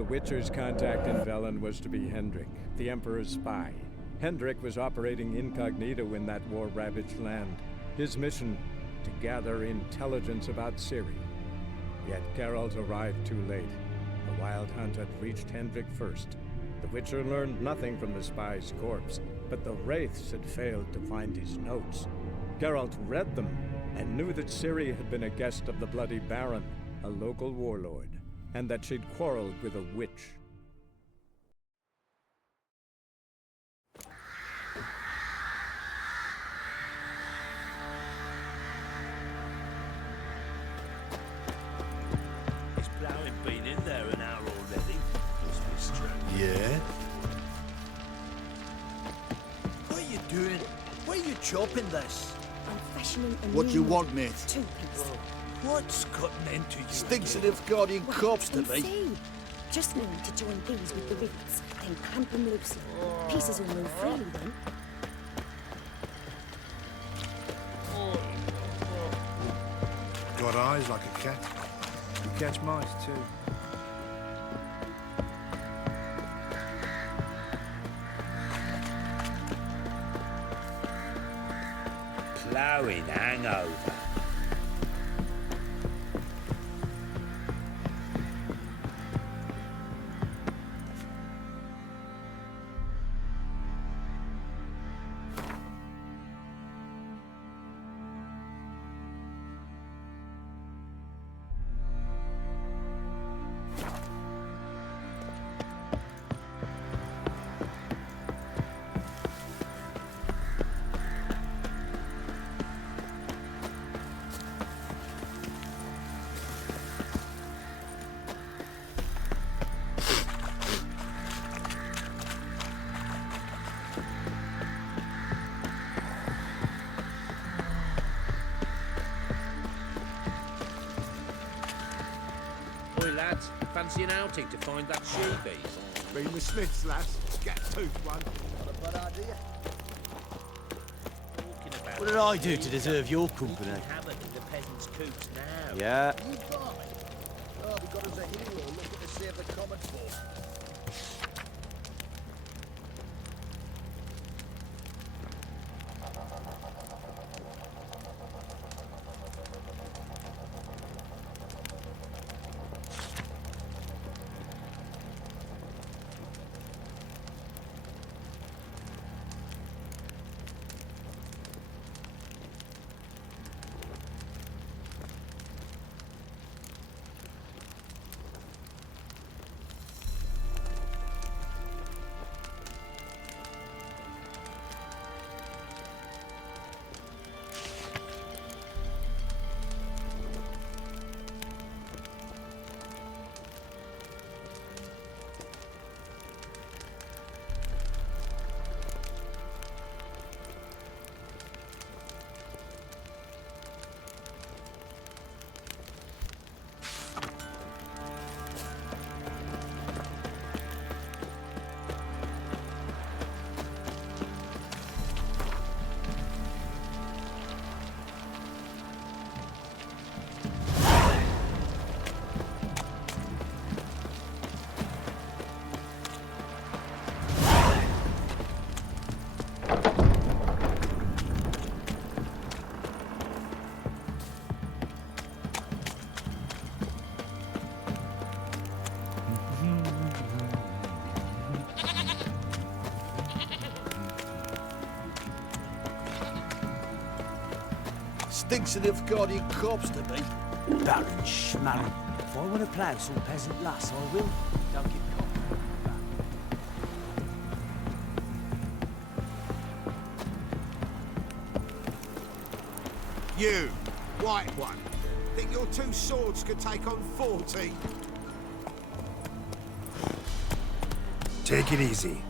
The Witcher's contact in Velen was to be Hendrik, the Emperor's spy. Hendrik was operating incognito in that war-ravaged land. His mission, to gather intelligence about Ciri. Yet Geralt arrived too late. The Wild Hunt had reached Hendrik first. The Witcher learned nothing from the spy's corpse, but the Wraiths had failed to find his notes. Geralt read them and knew that Ciri had been a guest of the Bloody Baron, a local warlord, and that she'd quarreled with a witch. Is ploughing been in there an hour already? Must be strange. Yeah? What are you doing? Why are you chopping this? I'm fashioning a What new you want, mate? two-piece. What's gotten into you? Stinks of Nilfgaardian Well, corpse to and me. see, just need to join these with the rivets, then clamp them loosely. Pieces will move freely then. Got eyes like a cat. You catch mice too. Ploughing hangover. Oi lads, fancy an outing to find that shoe piece? Been with Smiths, lads. Get tooth one. Not a bad idea. Talking about What did I do to deserve your company? Habit in the peasants' coops now. Yeah. You buy? Oh, we got us a hero looking to save the common folk. Stinks of Nilfgaardian corpse to me. Baron Schmarren. If I want to plough some peasant lass, I will. Don't get caught. You, white one. Think your two swords could take on 40? Take it easy.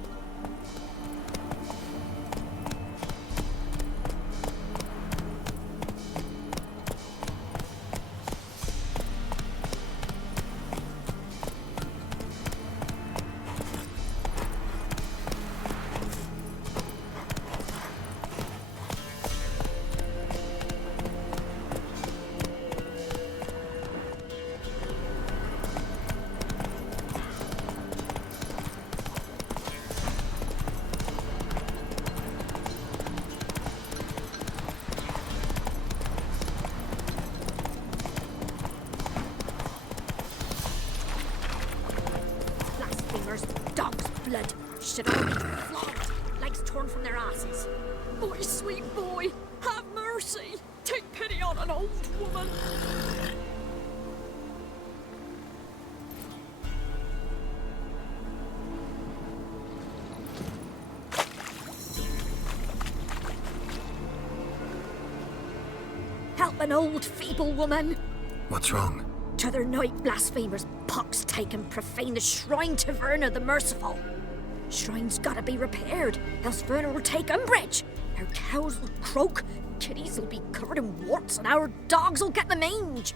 should all be flogged, legs torn from their asses. Boy, sweet boy, have mercy. Take pity on an old woman. Help an old, feeble woman. What's wrong? T'other night blasphemers pox take and profane the shrine to Verna the Merciful. Shrine's gotta be repaired, else Verna will take umbrage. Our cows will croak, kitties will be covered in warts, and our dogs will get the mange.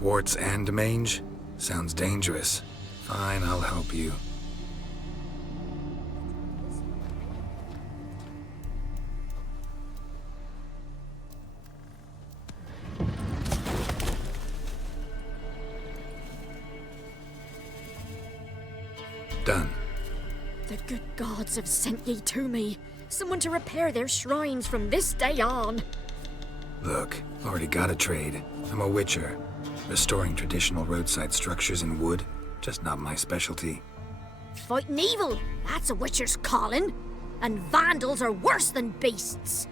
Warts and mange? Sounds dangerous. Fine, I'll help you. Done. The good gods have sent ye to me. Someone to repair their shrines from this day on. Look, already got a trade. I'm a witcher. Restoring traditional roadside structures in wood, just not my specialty. Fighting evil, that's a witcher's calling. And vandals are worse than beasts.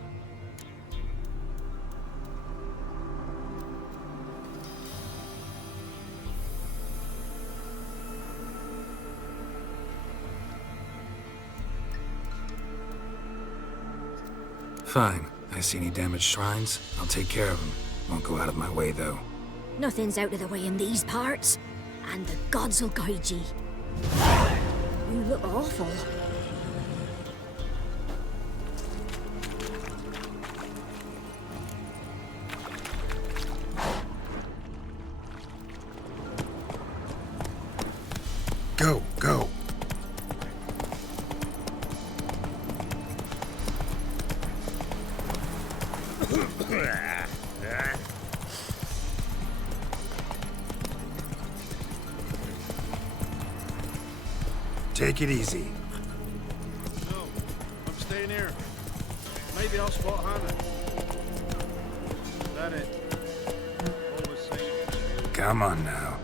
Fine. I see any damaged shrines, I'll take care of them. Won't go out of my way, though. Nothing's out of the way in these parts. And the gods will guide ye. You look awful. Go, go. Take it easy. No, I'm staying here. Maybe I'll spot Hannah. That it. Always same. Come on now.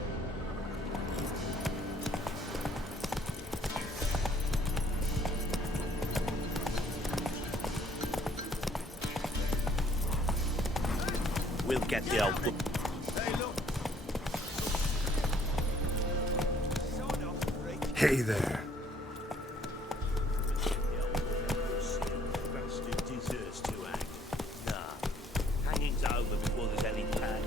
We'll get the old... Hey there. Bastard deserves to hang. Nah. Hanging's over before there's any tag.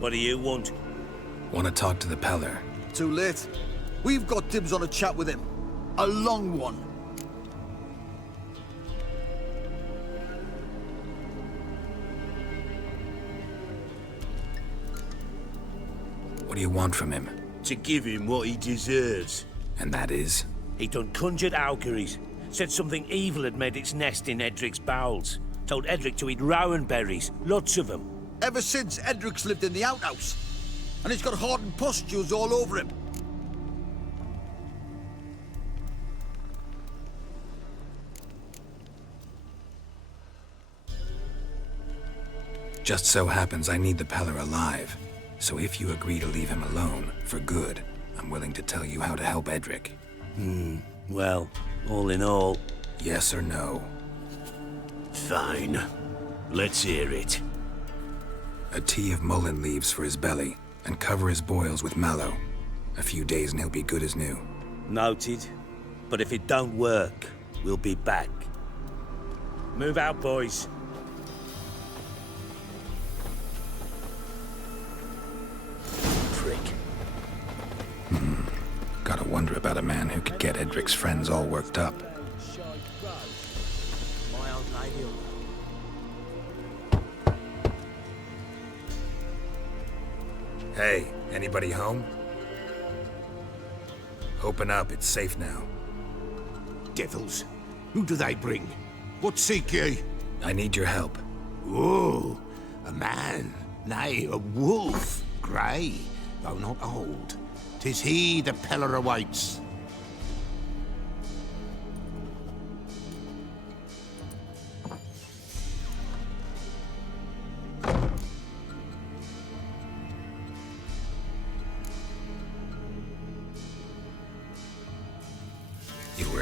What do you want? Want to talk to the Peller. Too late. We've got dibs on a chat with him. A long one. What do you want from him? To give him what he deserves. And that is? He done conjured auguries. Said something evil had made its nest in Edric's bowels. Told Edric to eat rowan berries. Lots of them. Ever since Edric's lived in the outhouse. And he's got hardened pustules all over him. Just so happens I need the Peller alive. So if you agree to leave him alone, for good, I'm willing to tell you how to help Edric. Well, all in all... Yes or no? Fine. Let's hear it. A tea of mullein leaves for his belly, and cover his boils with mallow. A few days and he'll be good as new. Noted. But if it don't work, we'll be back. Move out, boys. Prick. Gotta wonder about a man who could get Edric's friends all worked up. My old lady will Hey, anybody home? Open up, it's safe now. Devils. Who do they bring? What seek ye? I need your help. Oh, a man. Nay, a wolf. Grey, though not old. 'Tis he the Peller awaits.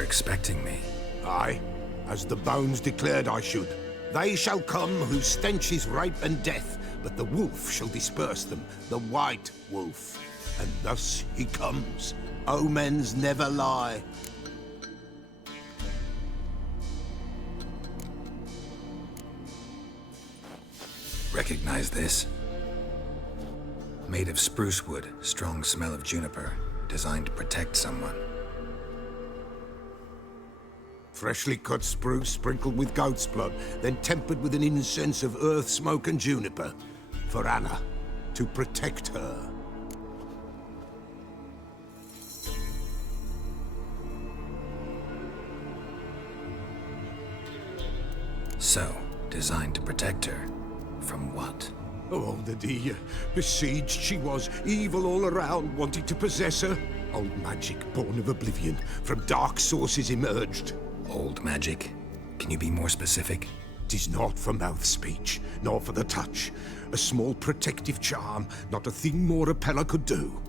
expecting me. Aye, as the bones declared I should. They shall come whose stench is rape and death, but the wolf shall disperse them, the white wolf. And thus he comes. Omens never lie. Recognize this? Made of spruce wood, strong smell of juniper, designed to protect someone. Freshly cut spruce sprinkled with goat's blood, then tempered with an incense of earth, smoke and juniper. For Anna, to protect her. So, designed to protect her. From what? Oh, the besieged she was, evil all around, wanting to possess her. Old magic, born of oblivion, from dark sources emerged. Old magic? Can you be more specific? 'Tis not for mouth speech, nor for the touch. A small protective charm, not a thing more a pella could do.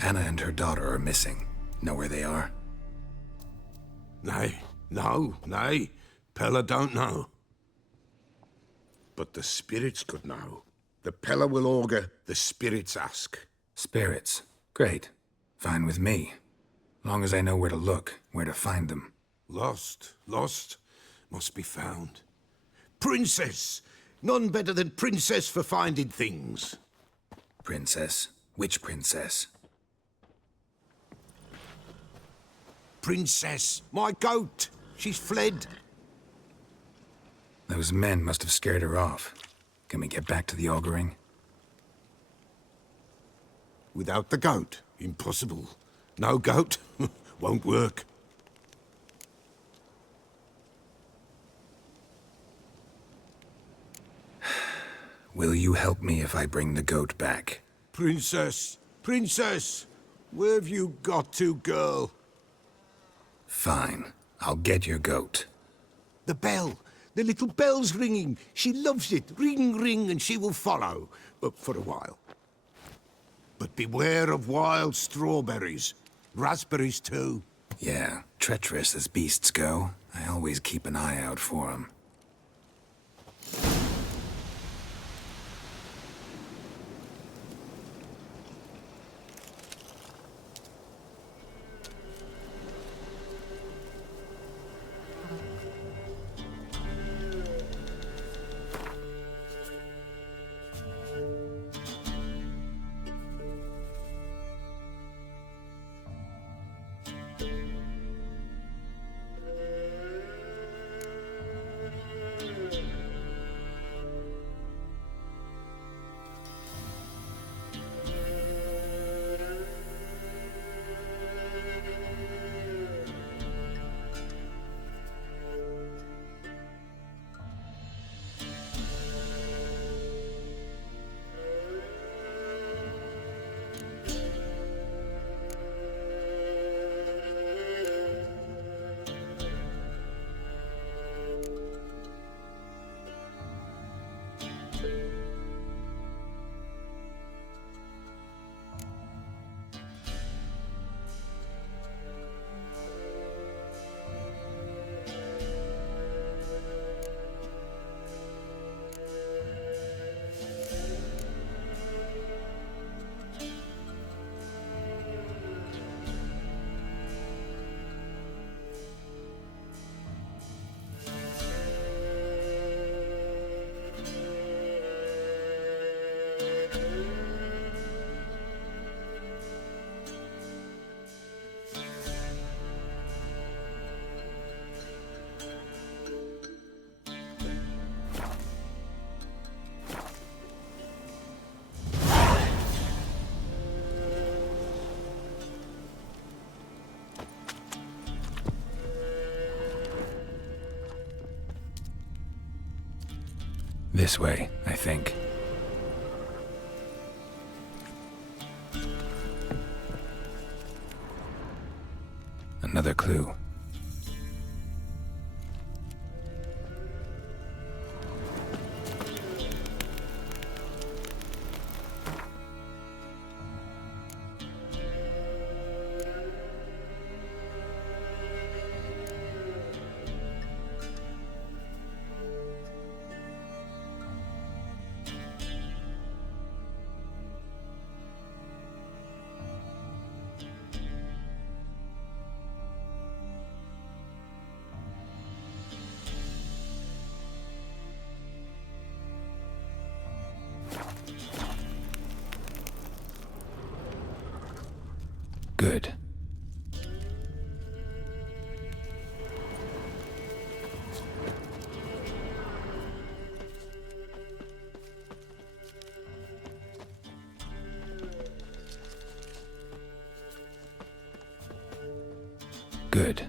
Anna and her daughter are missing. Know where they are? Nay, nay. Pella don't know. But the spirits could know. The Pella will augur, the spirits ask. Spirits. Great. Fine with me. Long as I know where to look, where to find them. Lost, must be found. Princess! None better than Princess for finding things. Princess? Which princess? Princess, my goat! She's fled. Those men must have scared her off. Can we get back to the auguring? Without the goat, impossible. No goat, won't work. Will you help me if I bring the goat back? Princess, where have you got to, girl? Fine. I'll get your goat. The bell. The little bell's ringing. She loves it. Ring, ring, and she will follow. For a while. But beware of wild strawberries. Raspberries, too. Yeah, treacherous as beasts go. I always keep an eye out for 'em. This way, I think. Another clue. Good. Good.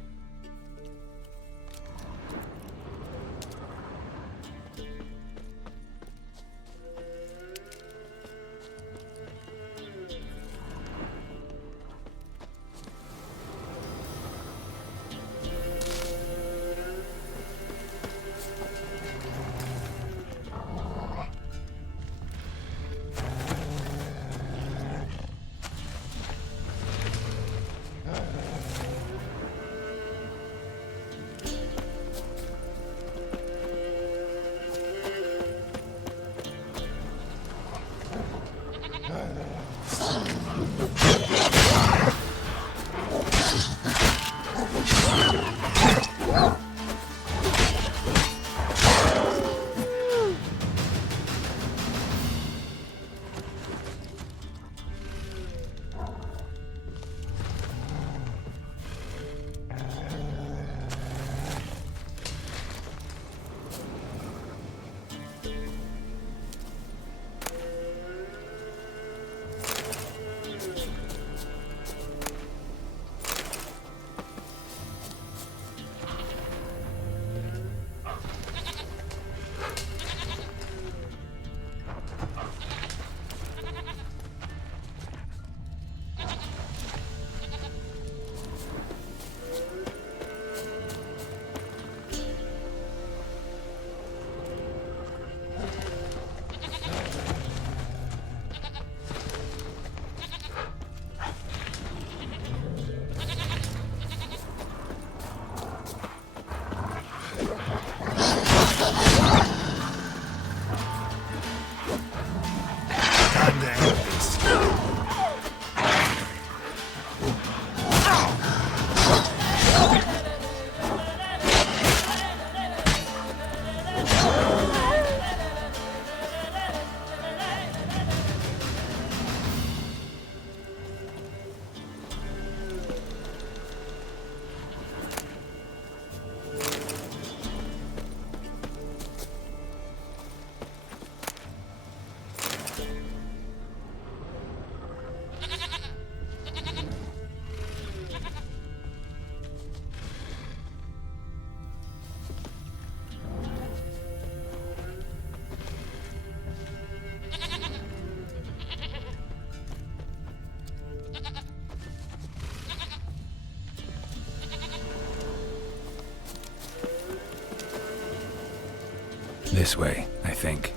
This way, I think.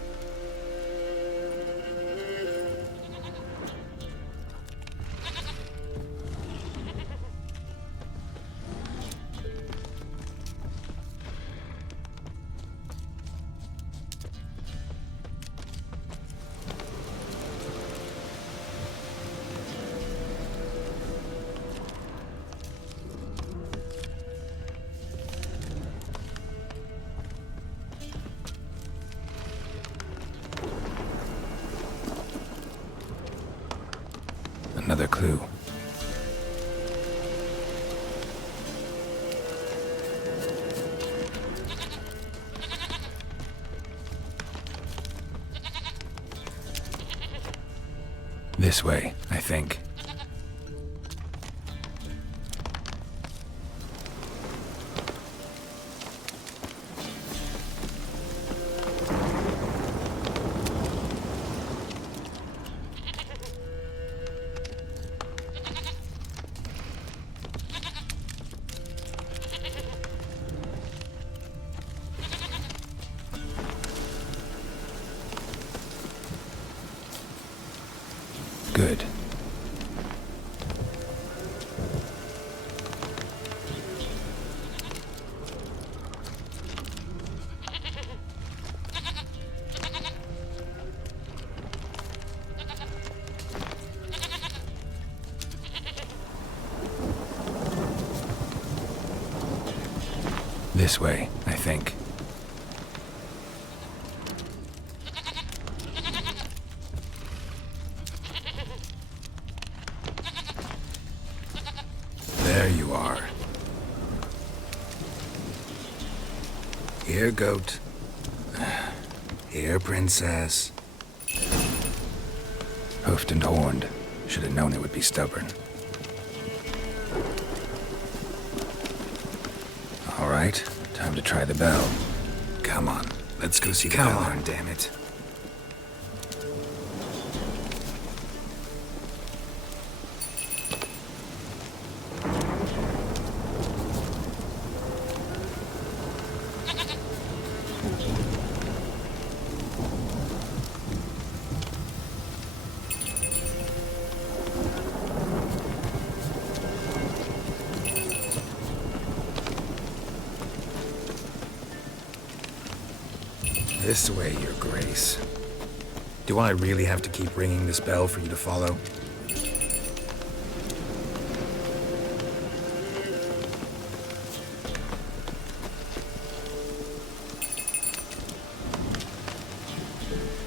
Another clue. This way, I think. Good. This way, I think. There you are. Here, goat. Here, princess. Hoofed and horned. Should have known it would be stubborn. All right, time to try the bell. Come on, let's go see the bell. Come on, damn it. This way, Your Grace. Do I really have to keep ringing this bell for you to follow?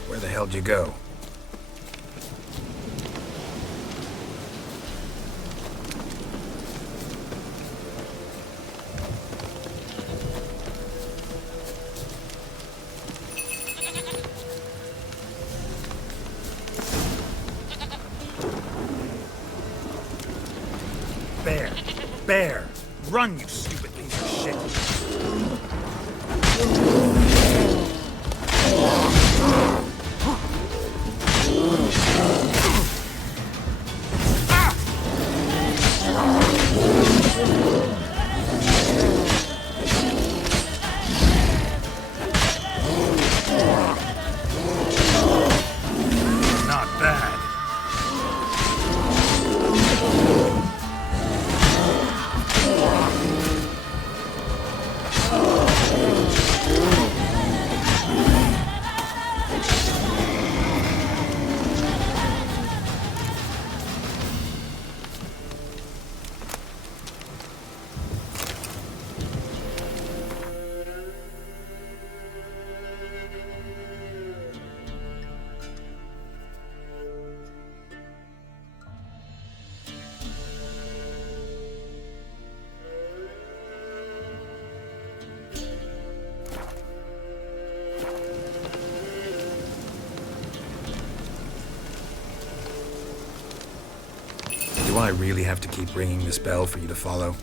Where the hell'd you go? Bear! Run, you stupid piece of shit! Not bad. Do I really have to keep ringing this bell for you to follow?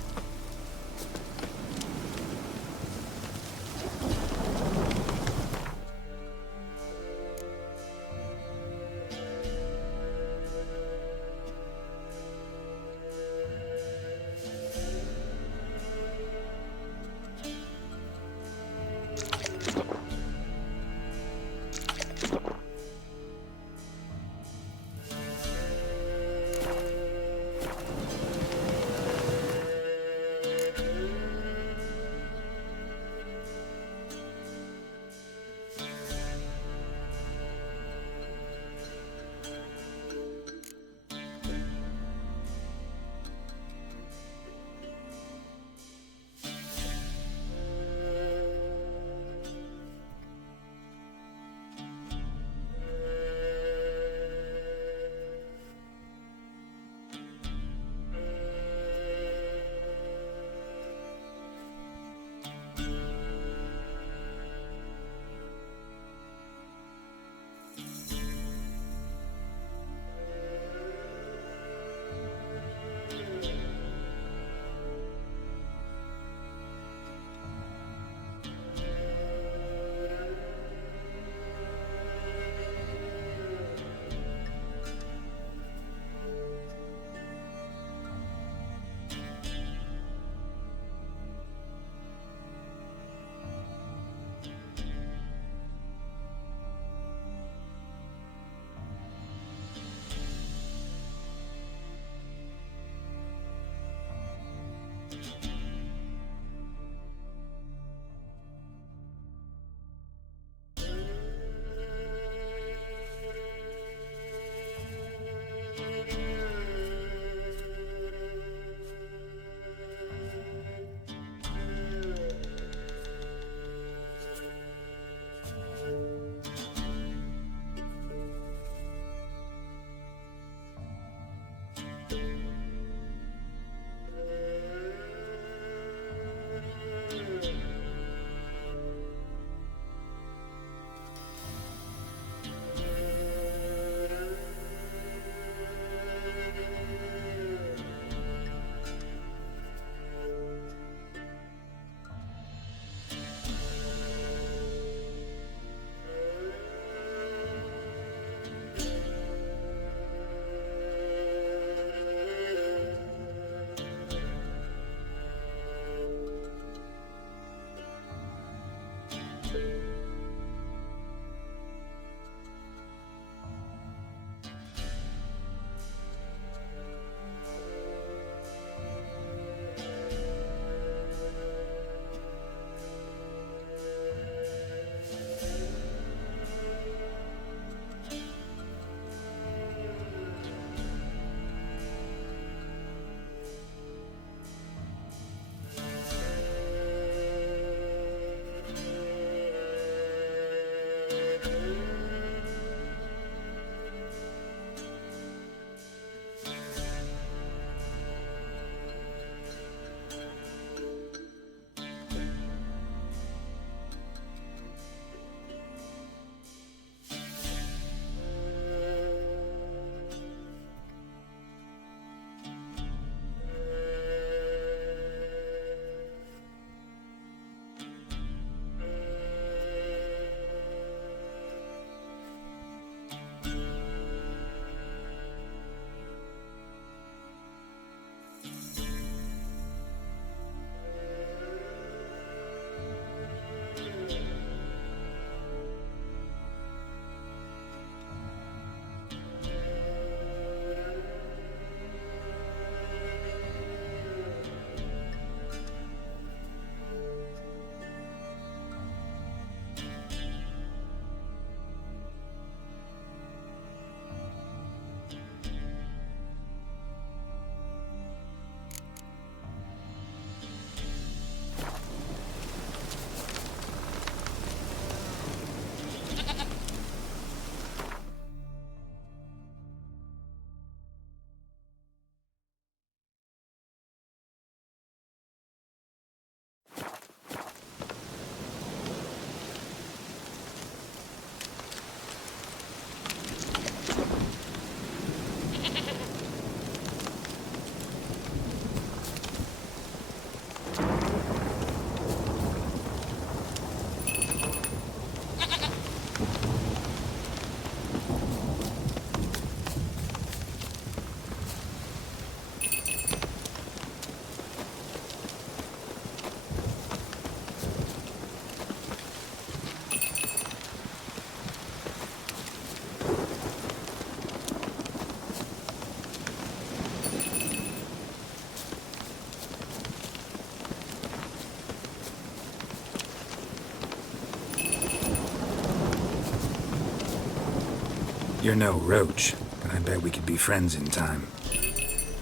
You're no roach, but I bet we could be friends in time.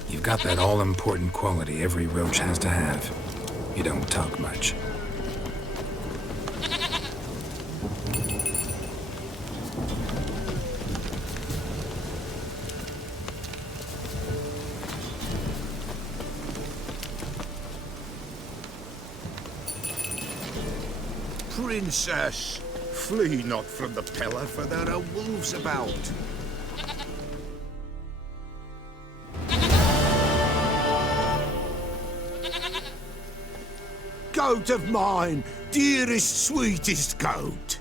You've got that all-important quality every roach has to have. You don't talk much. Princess, flee not from the pela, for there are wolves about. Goat of mine, dearest, sweetest goat.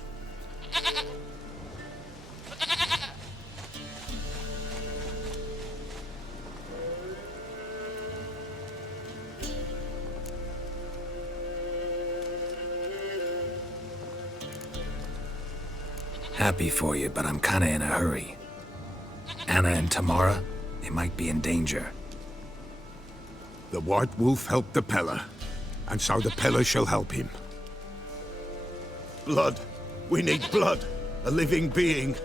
Happy for you, but I'm kinda in a hurry. Anna and Tamara, they might be in danger. The White Wolf helped the pela, and so the pela shall help him. Blood. We need blood. A living being.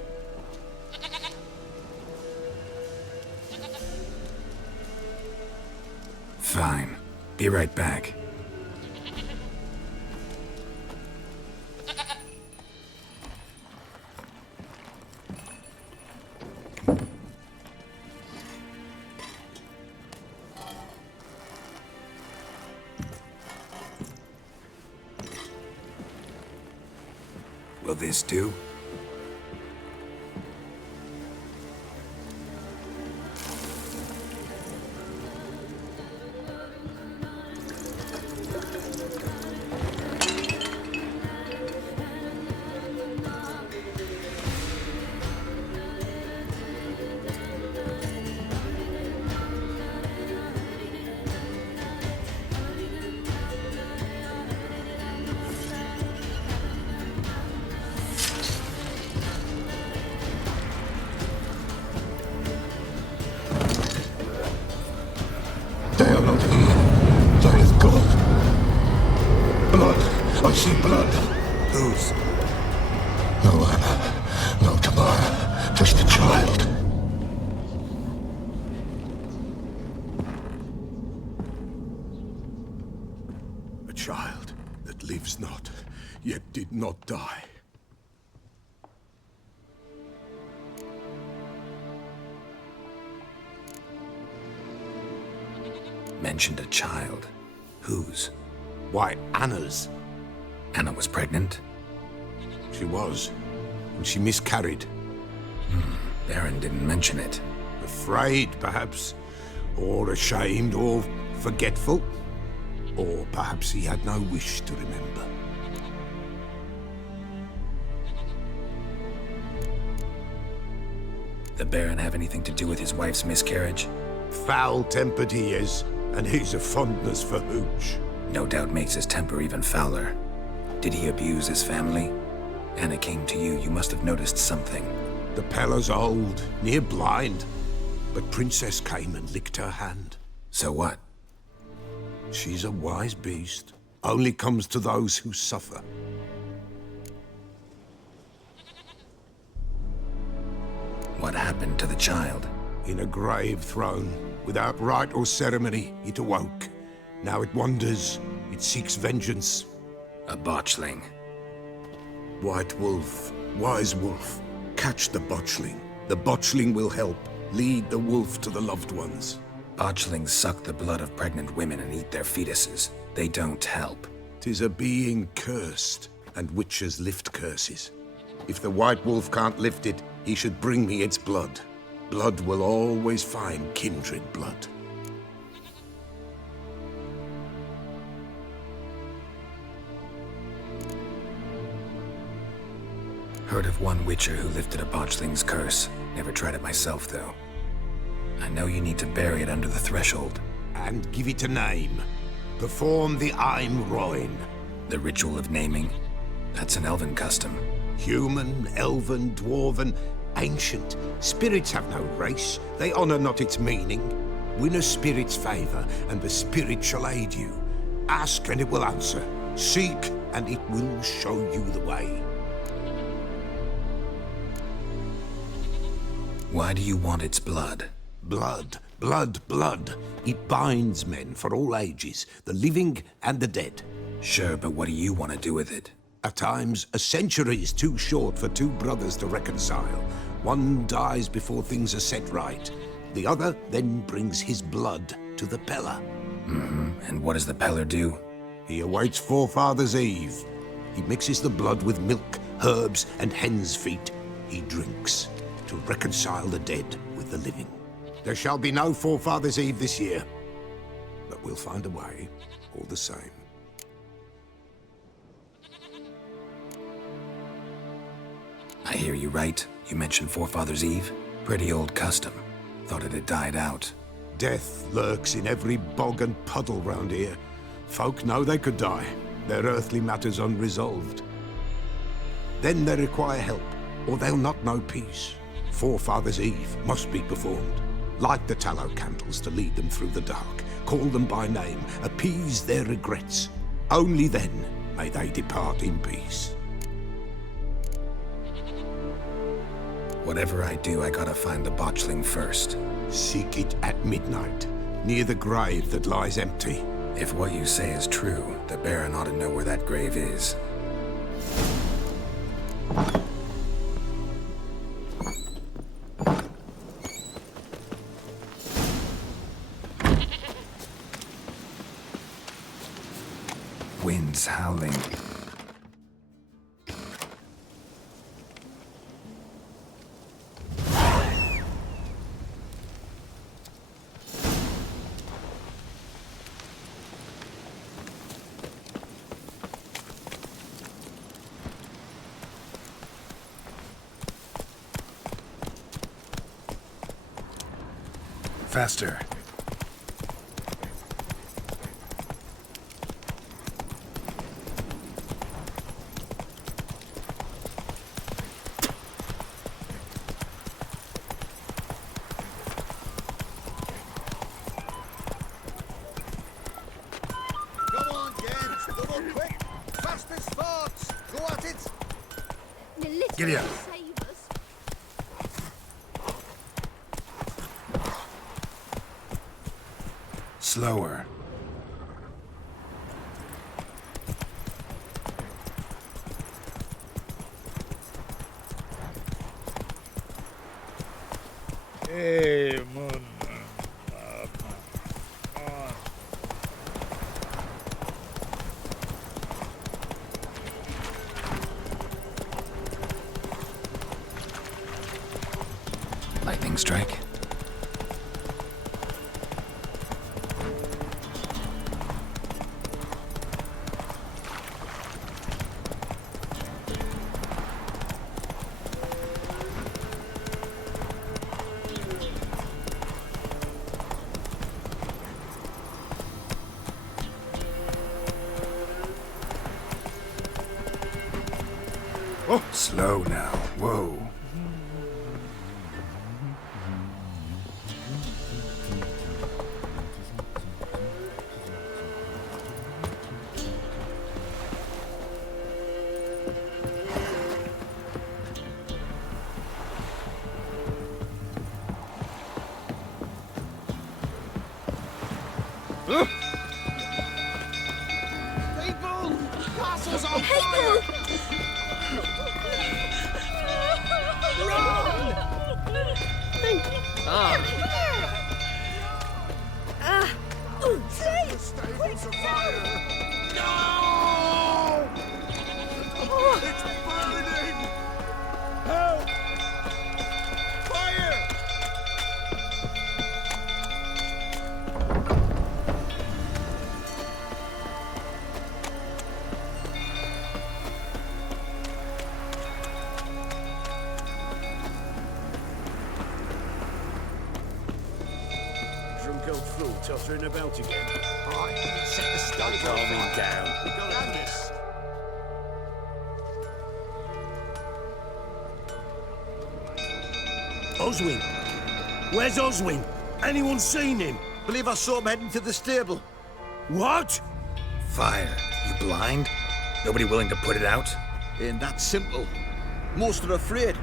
Fine. Be right back. Will this do? They are not here. There is God. Blood. I see blood. Whose? No Anna. No Tamara. Just a child. A child that lives not, yet did not die. Mentioned a child. Whose? Why, Anna's. Anna was pregnant? She was, and she miscarried. Baron didn't mention it. Afraid, perhaps, or ashamed, or forgetful. Or perhaps he had no wish to remember. The Baron have anything to do with his wife's miscarriage? Foul-tempered he is, and he's a fondness for hooch. No doubt makes his temper even fouler. Did he abuse his family? Anna came to you, you must have noticed something. The Pela's old, near blind, but Princess came and licked her hand. So what? She's a wise beast. Only comes to those who suffer. What happened to the child? In a grave thrown, without rite or ceremony, it awoke. Now it wanders, it seeks vengeance. A botchling. White Wolf, wise wolf, catch the botchling. The botchling will help, lead the wolf to the loved ones. Botchlings suck the blood of pregnant women and eat their fetuses. They don't help. 'Tis a being cursed, and witches lift curses. If the White Wolf can't lift it, he should bring me its blood. Blood will always find kindred blood. Heard of one witcher who lifted a botchling's curse. Never tried it myself, though. I know you need to bury it under the threshold. And give it a name. Perform the Aim Roin. The ritual of naming? That's an elven custom. Human, elven, dwarven, ancient. Spirits have no race. They honor not its meaning. Win a spirit's favor, and the spirit shall aid you. Ask, and it will answer. Seek, and it will show you the way. Why do you want its blood? Blood, blood, blood. It binds men for all ages, the living and the dead. Sure, but what do you want to do with it? At times, a century is too short for two brothers to reconcile. One dies before things are set right. The other then brings his blood to the pela. And what does the peller do? He awaits Forefathers' Eve. He mixes the blood with milk, herbs, and hen's feet. He drinks to reconcile the dead with the living. There shall be no Forefathers' Eve this year, but we'll find a way, all the same. I hear you right. You mentioned Forefathers' Eve? Pretty old custom. Thought it had died out. Death lurks in every bog and puddle round here. Folk know they could die, their earthly matters unresolved. Then they require help, or they'll not know peace. Forefathers' Eve must be performed. Light the tallow candles to lead them through the dark. Call them by name, appease their regrets. Only then may they depart in peace. Whatever I do, I gotta find the botchling first. Seek it at midnight, near the grave that lies empty. If what you say is true, the Baron ought to know where that grave is. Winds howling. Faster. Come on, Gens. Double quick. Fast as farts. Go at it. Giddy up. Slower. Hey, mundo. Lightning strike. Oh, slow now. Whoa. People! Castle's on fire! Set the stables afire! No! It's burning! Help! Fire! Drunk old fool tottering about again. Right, set the stake Calm him on fire. down. We've got to do this. Oswin! Where's Oswin? Anyone seen him? Believe I saw him heading to the stable. What? Fire. You blind? Nobody willing to put it out? Ain't that simple. Most are afraid.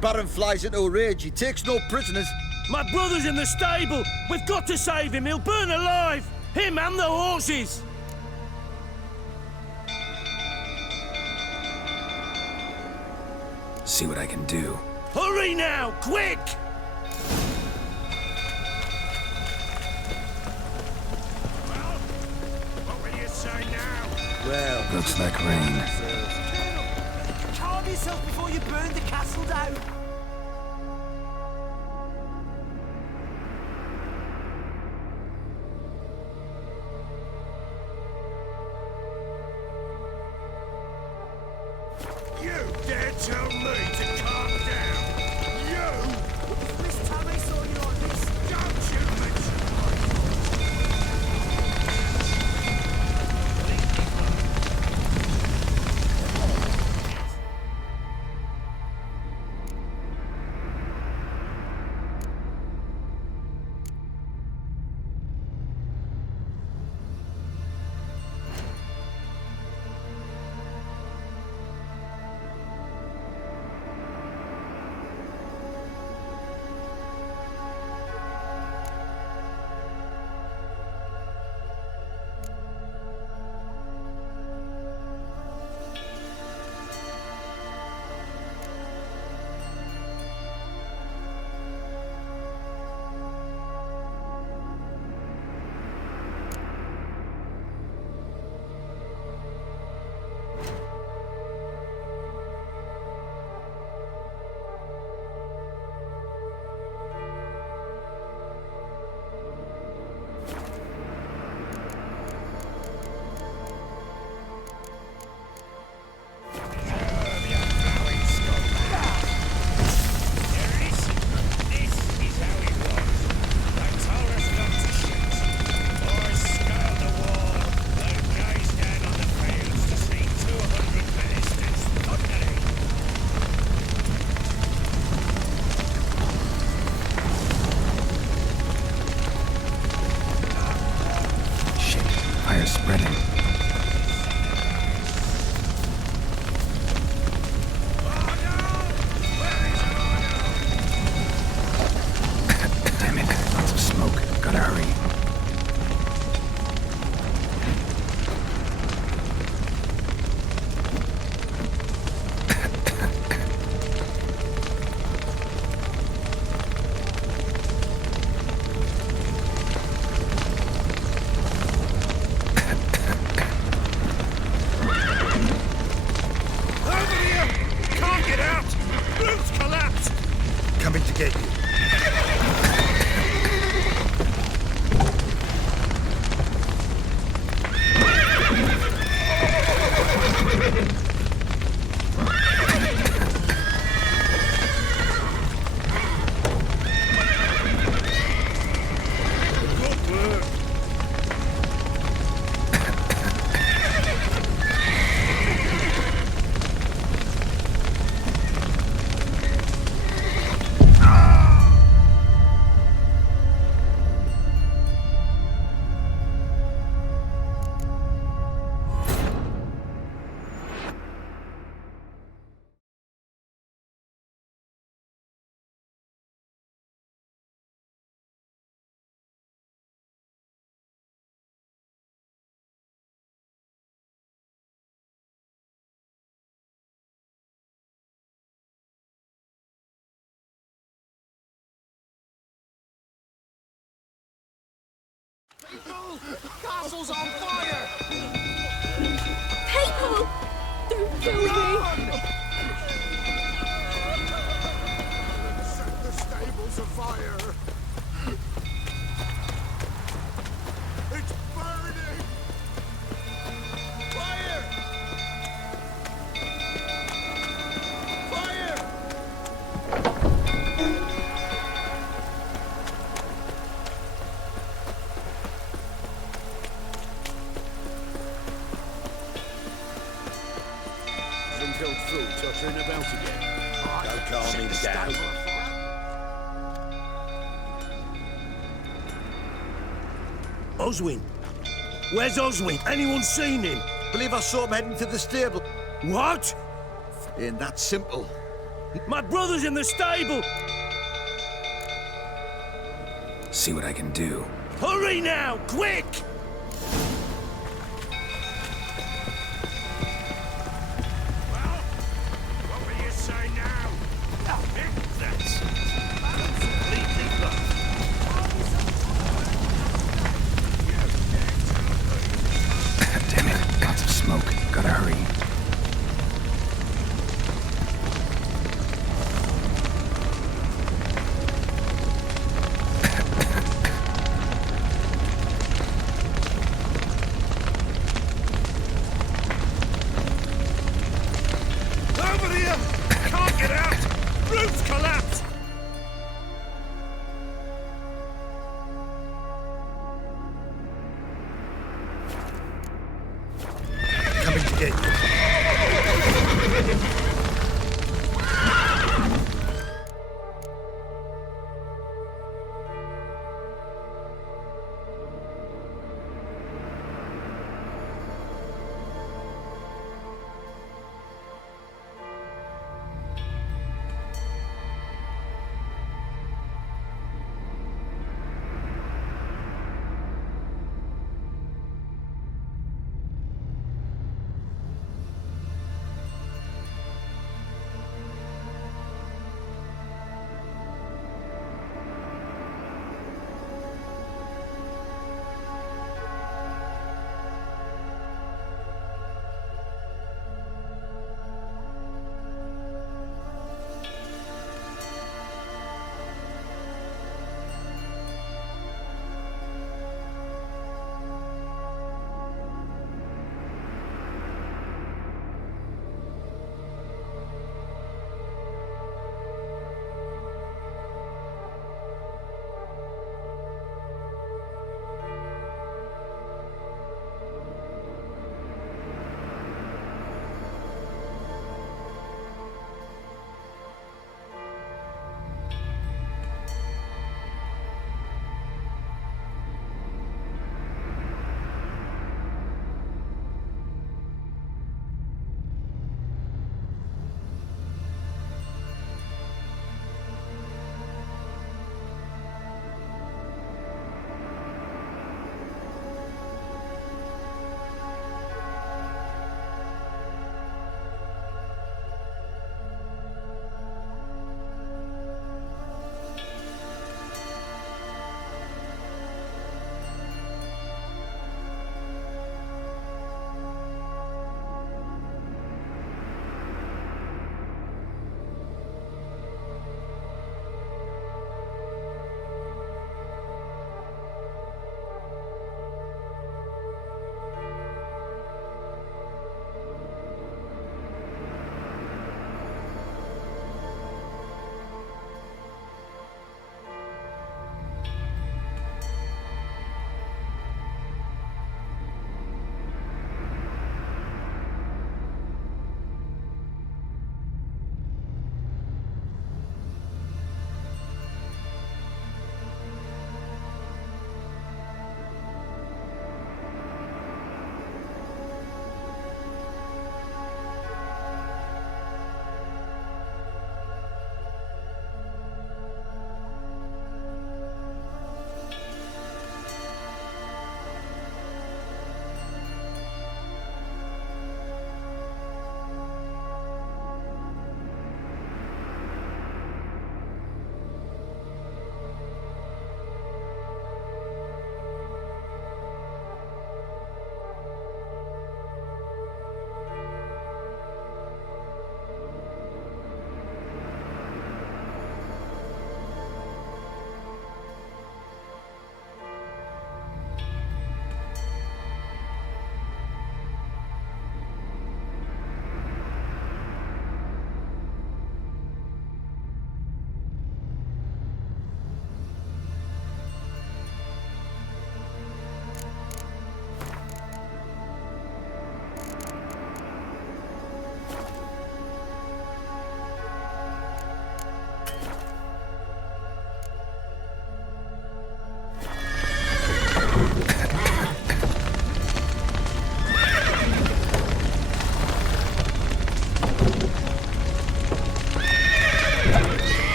Baron flies into a rage. He takes no prisoners. My brother's in the stable. We've got to save him. He'll burn alive. Him and the horses. See what I can do. Hurry now, quick! Well, what will you say now? Well, Looks like rain. Calm yourself before you burn the castle down. You dare tell me to calm down? You? This time I saw you on this. Don't you mention Fire's spreading. Damn it, lots of smoke. Gotta hurry. Coming to get you. castle's on fire! People! Don't kill me! Set the stables afire! It's burning! Fire! Fire! Drink-filled food tottering about again. Don't calm me down. Oswin? Where's Oswin? Anyone seen him? Believe I saw him heading to the stable. What? Ain't that simple. My brother's in the stable! See what I can do. Hurry now, quick! Well, what will you say now? That's completely blocked. Damn it, lots of smoke. Gotta hurry.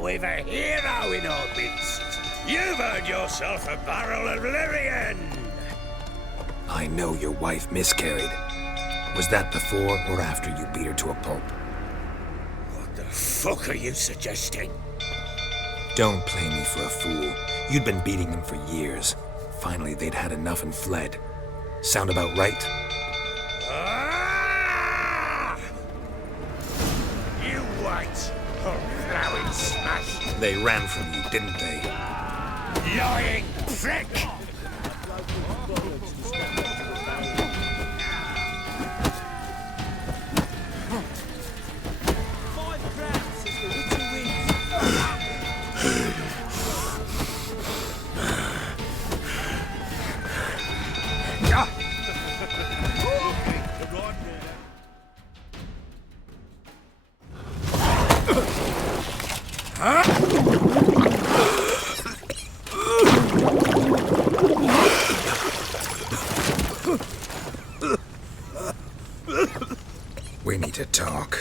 Now we've a hero in our midst. You've earned yourself a barrel of Lyrian. I know your wife miscarried. Was that before or after you beat her to a pulp? What the fuck are you suggesting? Don't play me for a fool. You'd been beating them for years. Finally, they'd had enough and fled. Sound about right? Ah! You white, plowing smash. They ran from you, didn't they? Lying prick! We need to talk.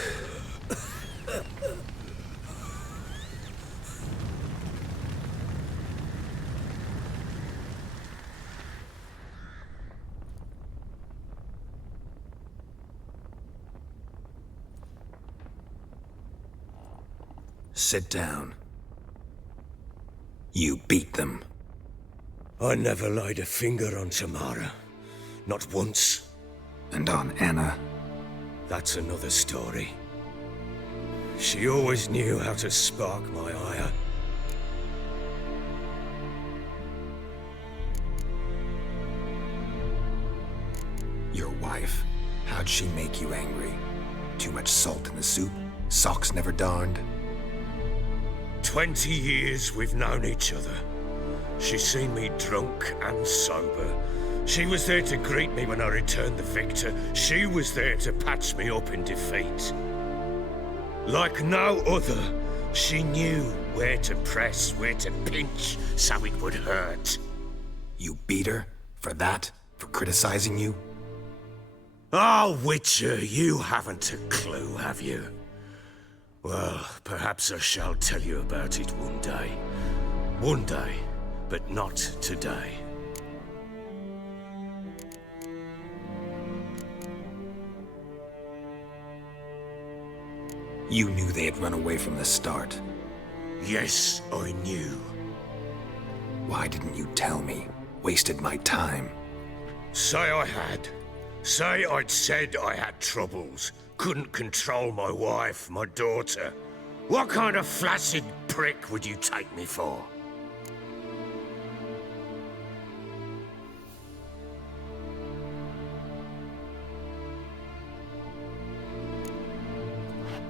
Sit down. You beat them. I never laid a finger on Tamara. Not once. And on Anna? That's another story. She always knew how to spark my ire. Your wife. How'd she make you angry? Too much salt in the soup? Socks never darned? 20 years we've known each other. She's seen me drunk and sober. She was there to greet me when I returned the victor. She was there to patch me up in defeat. Like no other, she knew where to press, where to pinch, so it would hurt. You beat her? For that? For criticizing you? Oh, Witcher, you haven't a clue, have you? Well, perhaps I shall tell you about it one day. One day, but not today. You knew they had run away from the start. Yes, I knew. Why didn't you tell me? Wasted my time. Say I had. Say I'd said I had troubles. Couldn't control my wife, my daughter. What kind of flaccid prick would you take me for?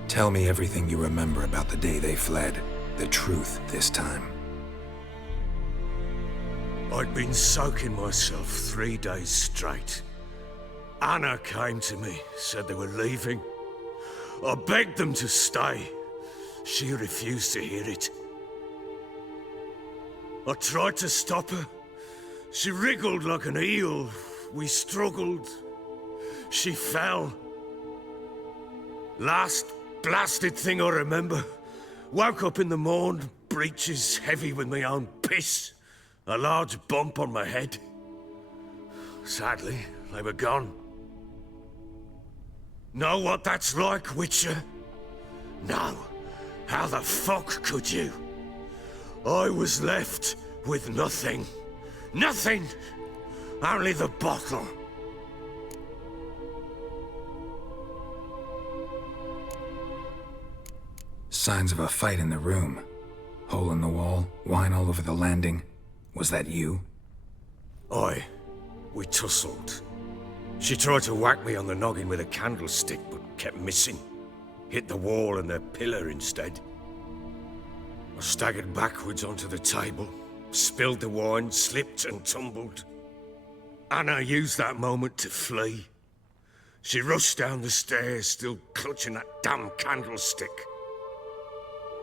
Tell me everything you remember about the day they fled. The truth this time. I'd been soaking myself 3 days straight. Anna came to me, said they were leaving. I begged them to stay. She refused to hear it. I tried to stop her. She wriggled like an eel. We struggled. She fell. Last blasted thing I remember. Woke up in the morn, breeches heavy with my own piss. A large bump on my head. Sadly, they were gone. Know what that's like, Witcher? No. How the fuck could you? I was left with nothing. Nothing! Only the bottle. Signs of a fight in the room. Hole in the wall, wine all over the landing. Was that you? We tussled. She tried to whack me on the noggin with a candlestick, but kept missing. Hit the wall and the pillar instead. I staggered backwards onto the table, spilled the wine, slipped and tumbled. Anna used that moment to flee. She rushed down the stairs, still clutching that damn candlestick.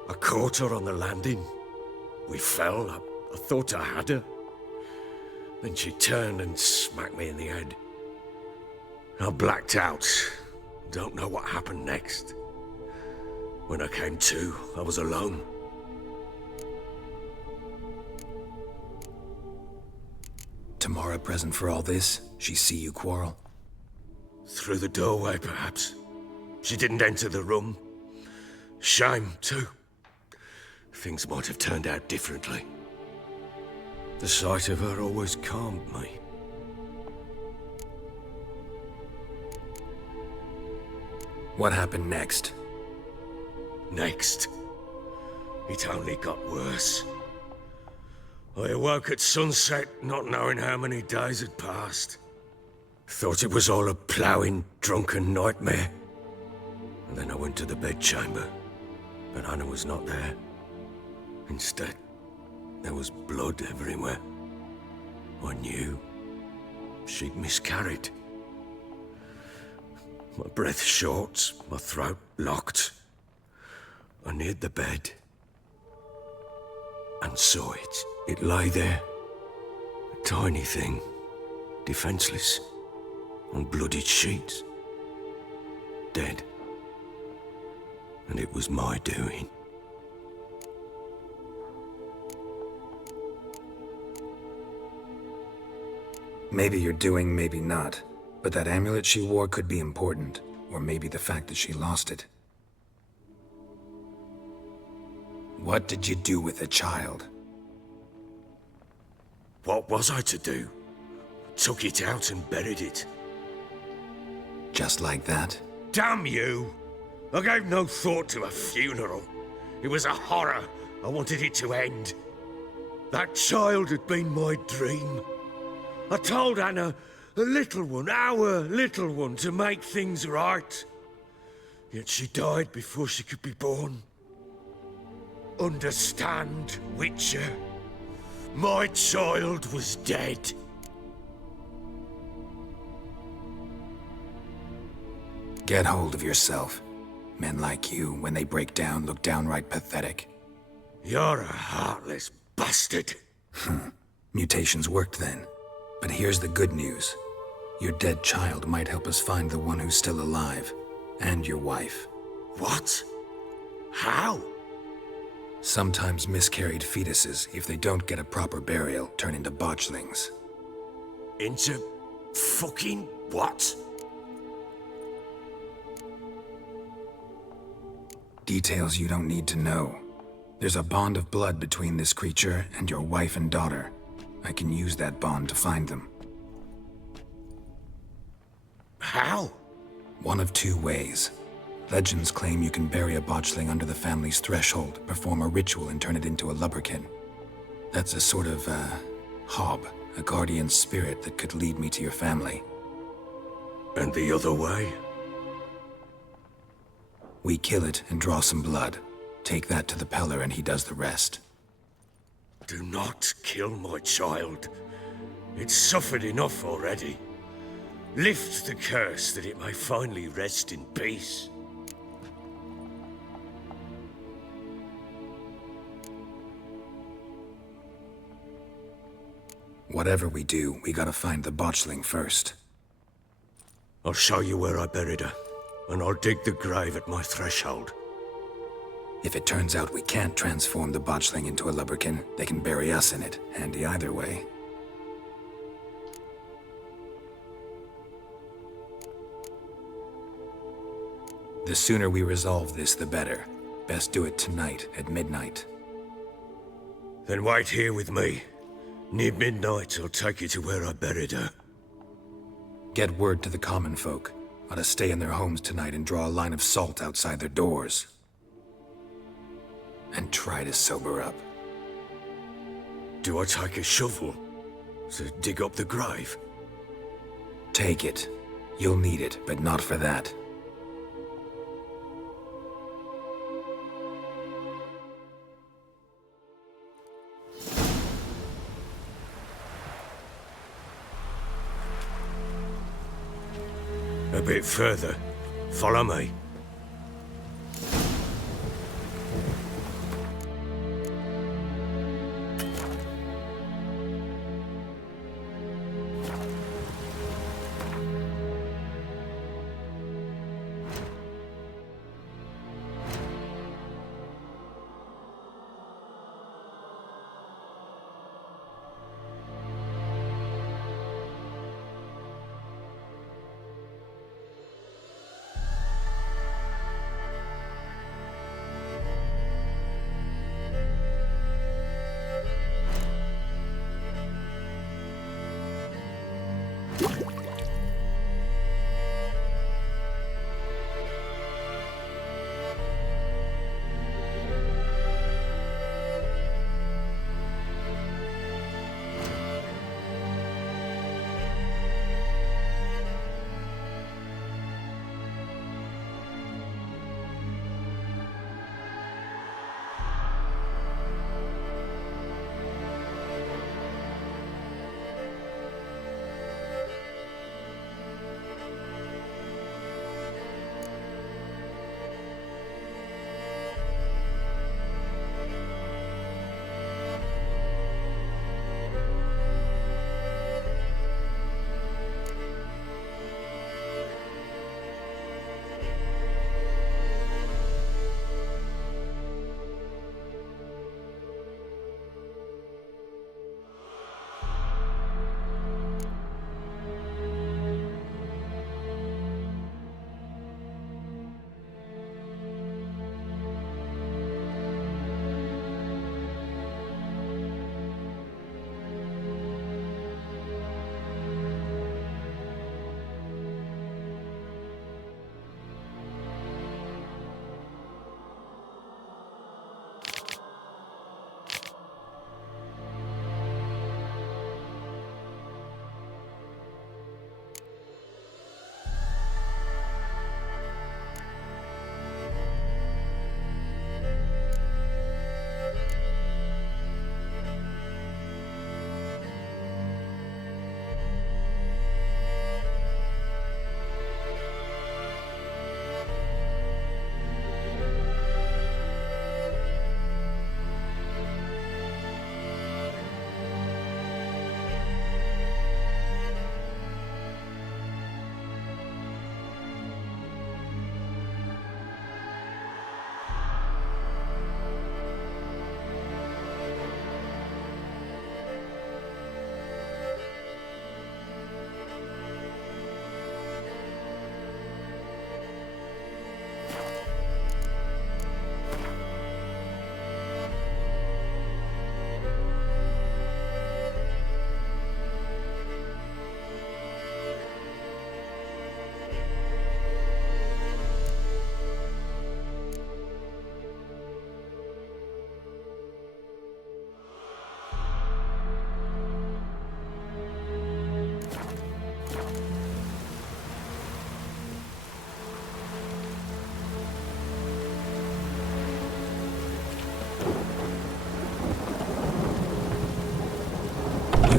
I caught her on the landing. We fell. I thought I had her. Then she turned and smacked me in the head. I blacked out. Don't know what happened next. When I came to, I was alone. Tamara present for all this? She see you quarrel? Through the doorway, perhaps. She didn't enter the room. Shame, too. Things might have turned out differently. The sight of her always calmed me. What happened next? Next, it only got worse. I awoke at sunset, not knowing how many days had passed. Thought it was all a ploughing, drunken nightmare. And then I went to the bedchamber, but Anna was not there. Instead, there was blood everywhere. I knew she'd miscarried. My breath short, my throat locked. I neared the bed and saw it. It lay there, a tiny thing, defenseless, on bloodied sheets, dead. And it was my doing. Maybe you're doing, maybe not. But that amulet she wore could be important. Or maybe the fact that she lost it. What did you do with the child? What was I to do? Took it out and buried it. Just like that? Damn you! I gave no thought to a funeral. It was a horror. I wanted it to end. That child had been my dream. I told Anna, the little one, our little one, to make things right. Yet she died before she could be born. Understand, Witcher? My child was dead. Get hold of yourself. Men like you, when they break down, look downright pathetic. You're a heartless bastard. Mutations worked then. But here's the good news. Your dead child might help us find the one who's still alive. And your wife. What? How? Sometimes miscarried fetuses, if they don't get a proper burial, turn into botchlings. Into fucking what? Details you don't need to know. There's a bond of blood between this creature and your wife and daughter. I can use that bond to find them. How? One of two ways. Legends claim you can bury a botchling under the family's threshold, perform a ritual and turn it into a lubberkin. That's a sort of, hob, a guardian spirit that could lead me to your family. And the other way? We kill it and draw some blood. Take that to the Peller and he does the rest. Do not kill my child. It's suffered enough already. Lift the curse that it may finally rest in peace. Whatever we do, we gotta find the botchling first. I'll show you where I buried her, and I'll dig the grave at my threshold. If it turns out we can't transform the botchling into a lubberkin, they can bury us in it. Handy either way. The sooner we resolve this, the better. Best do it tonight, at midnight. Then wait here with me. Near midnight, I'll take you to where I buried her. Get word to the common folk. Ought to stay in their homes tonight and draw a line of salt outside their doors. And try to sober up. Do I take a shovel to dig up the grave? Take it. You'll need it, but not for that. A bit further. Follow me.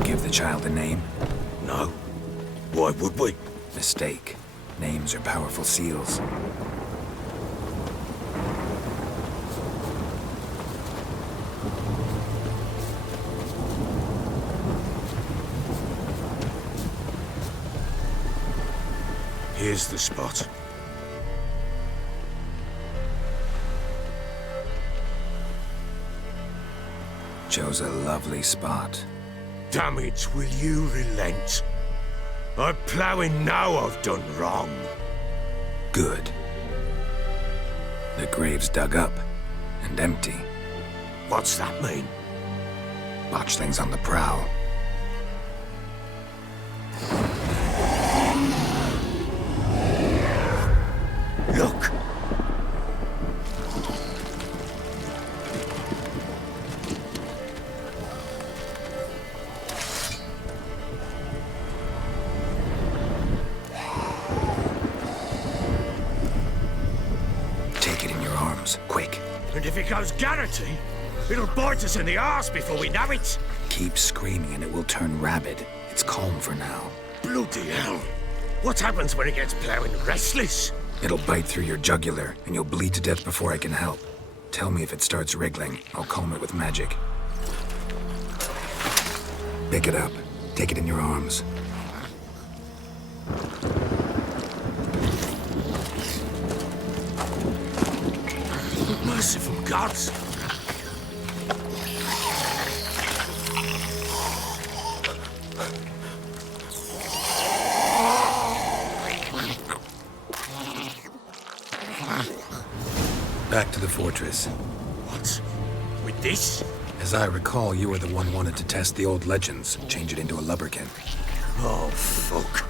Give the child a name? No. Why would we? Mistake. Names are powerful seals. Here's the spot. Chose a lovely spot. Damn it, will you relent? I'm ploughing now I've done wrong. Good. The grave's dug up and empty. What's that mean? Botchlings on the prowl. Look! Take it in your arms, quick. And if it goes Garrity, it'll bite us in the arse before we know it. Keep screaming and it will turn rabid. It's calm for now. Bloody hell. What happens when it gets ploughing restless? It'll bite through your jugular, and you'll bleed to death before I can help. Tell me if it starts wriggling. I'll calm it with magic. Pick it up. Take it in your arms. Merciful gods! Back to the fortress. What? With this? As I recall, you were the one wanted to test the old legends, change it into a lubberkin. Oh, folk.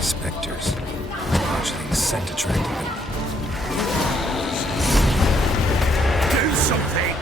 Spectres. Watching scent attracting them. Do something!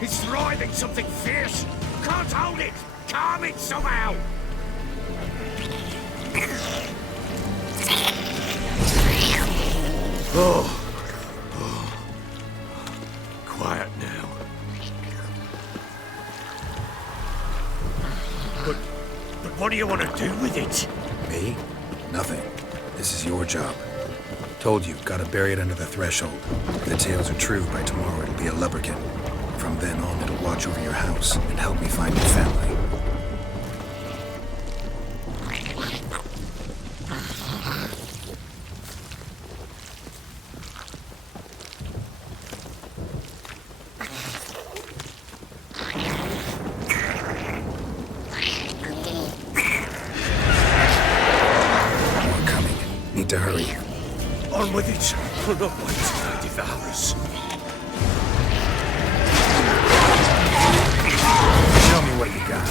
It's writhing something fierce. Can't hold it. Calm it somehow. Oh. Quiet now. But what do you want to do with it? Me? Nothing. This is your job. Told you, gotta bury it under the threshold. If the tales are true, by tomorrow it'll be a lubberkin. From then on, it'll watch over your house and help me find your family. More coming. Need to hurry. On with it. We'll not wait till they devour us. Show me what you got.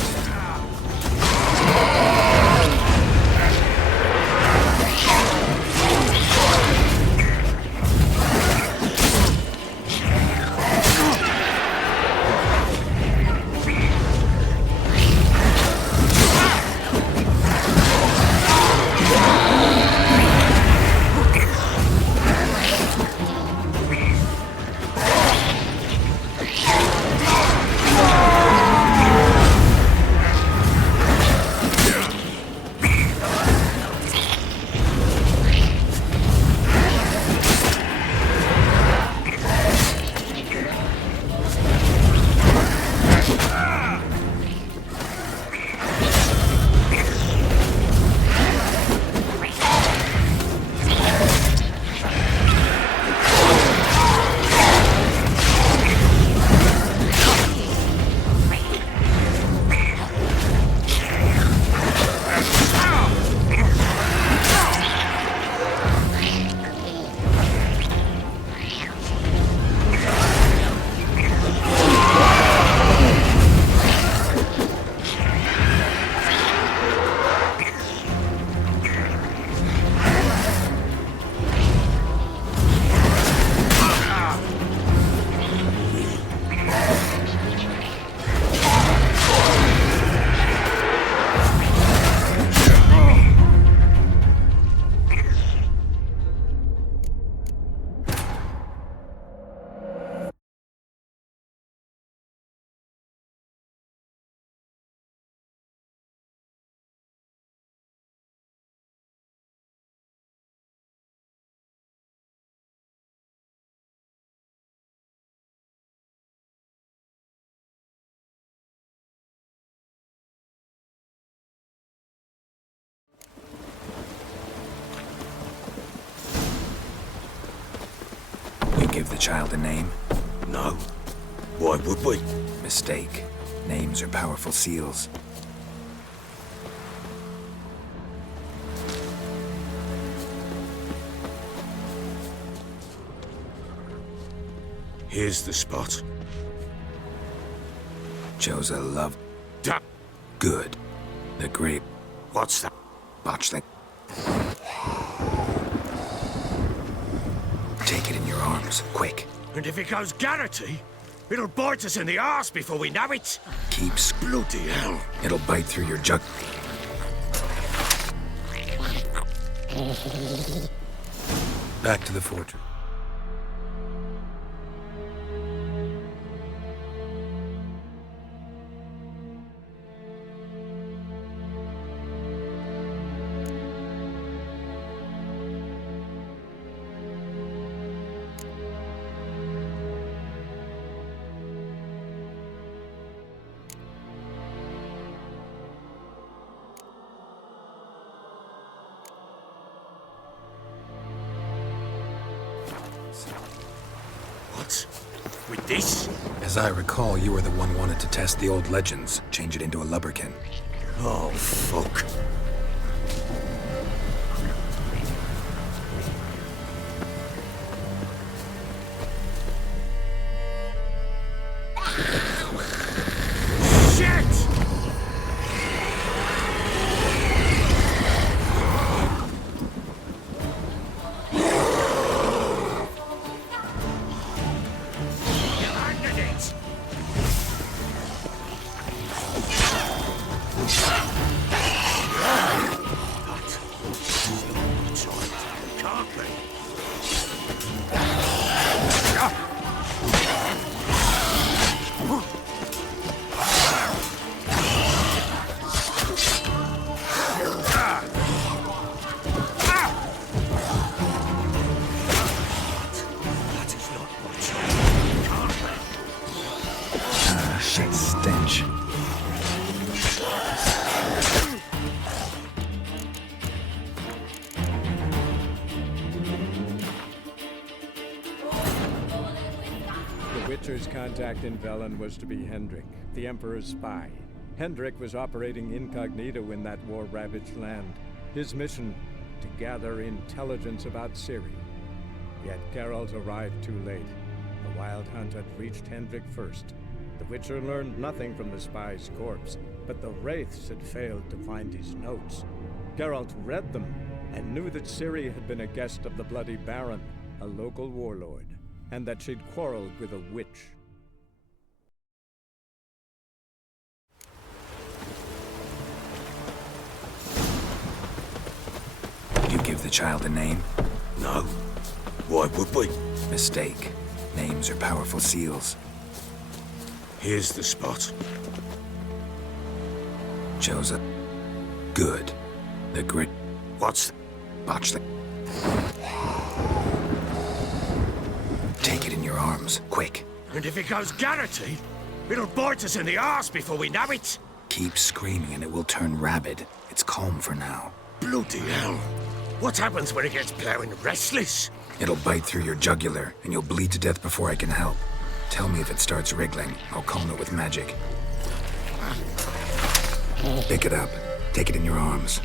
Give the child a name? No. Why would we? Mistake. Names are powerful seals. Here's the spot. Chose a love. Da- Good. The grape. What's that? Botchling. Take it in your arms, quick. And if it goes Garrity, it'll bite us in the arse before we know it. Keep Bloody hell. It'll bite through your jug. Back to the fortress. What? With this? As I recall, you were the one wanted to test the old legends, change it into a lubberkin. Oh, fuck. Shit stench. The Witcher's contact in Velen was to be Hendrik, the Emperor's spy. Hendrik was operating incognito in that war-ravaged land. His mission, to gather intelligence about Ciri. Yet Geralt arrived too late. The Wild Hunt had reached Hendrik first. The Witcher learned nothing from the spy's corpse, but the Wraiths had failed to find his notes. Geralt read them and knew that Ciri had been a guest of the Bloody Baron, a local warlord, and that she'd quarreled with a witch. You give the child a name? No. Why would we? Mistake. Names are powerful seals. Here's the spot. Joseph. Good. The grit. What's... Botchling. Take it in your arms, quick. And if it goes Garrity, it'll bite us in the arse before we know it. Keep screaming and it will turn rabid. It's calm for now. Bloody hell. What happens when it gets plowing restless? It'll bite through your jugular, and you'll bleed to death before I can help. Tell me if it starts wriggling. I'll calm it with magic. Pick it up. Take it in your arms.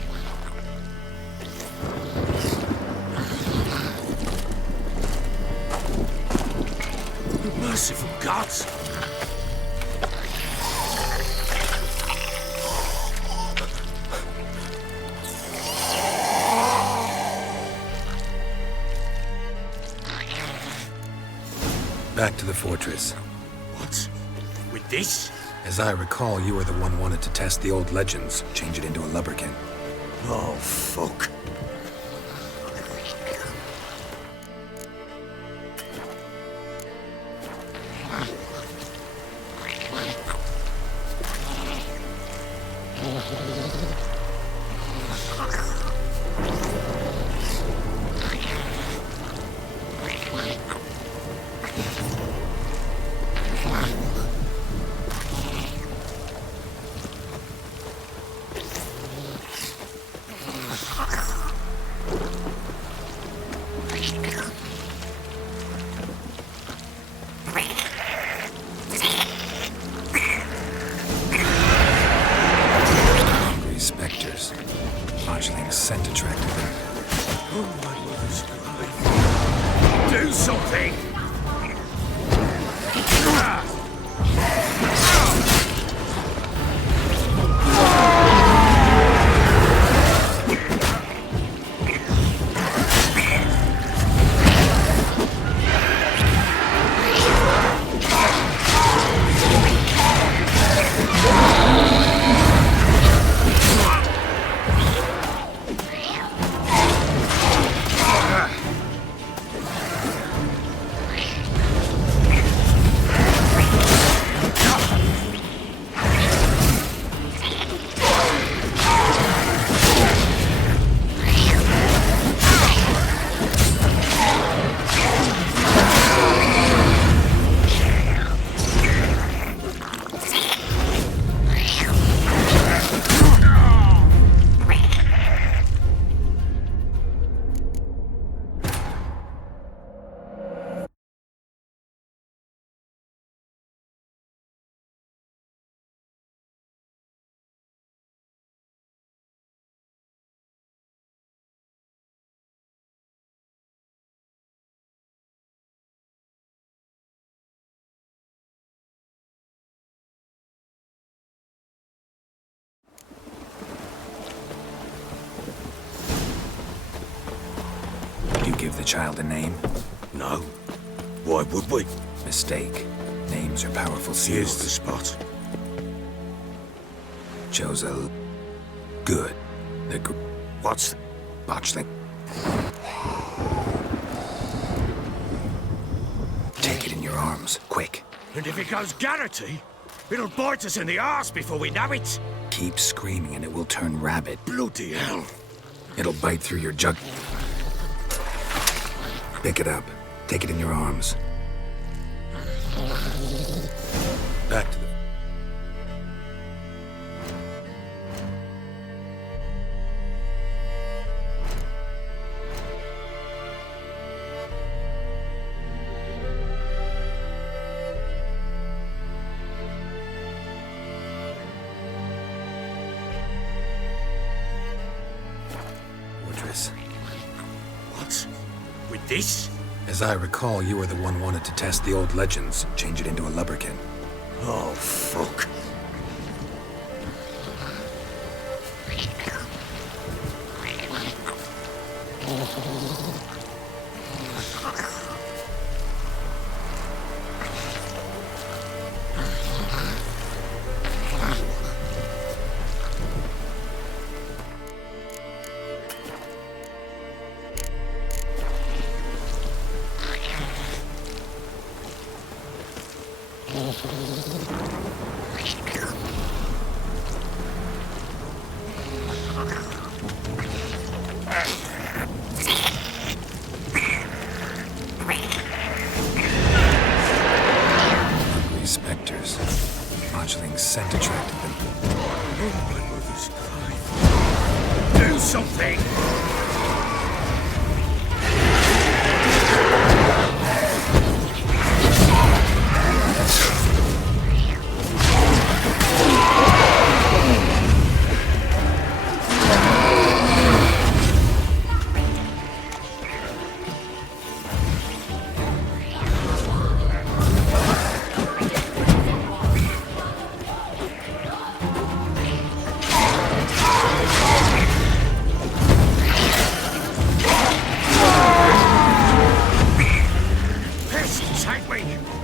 Merciful gods! Back to the fortress. What? With this? As I recall, you were the one wanted to test the old legends, change it into a lubberkin. Oh, fuck. Spectres. Botchling's scent attracted them. Oh, my mother's alive. Do something! give the child a name? No. Why would we? Mistake. Names are powerful Here's seals. the spot. Chose a... Good. The What's... botchling. Take it in your arms, quick. And if it goes Garrity, it'll bite us in the arse before we know it. Keep screaming and it will turn rabid. Bloody hell. It'll bite through your jug. Pick it up. Take it in your arms. Back to the... fortress. What? With this? As I recall, you were the one wanted to test the old legends, change it into a lubberkin. Oh, fuck. Hungry specters. Botchling's scent attracted them. Do something!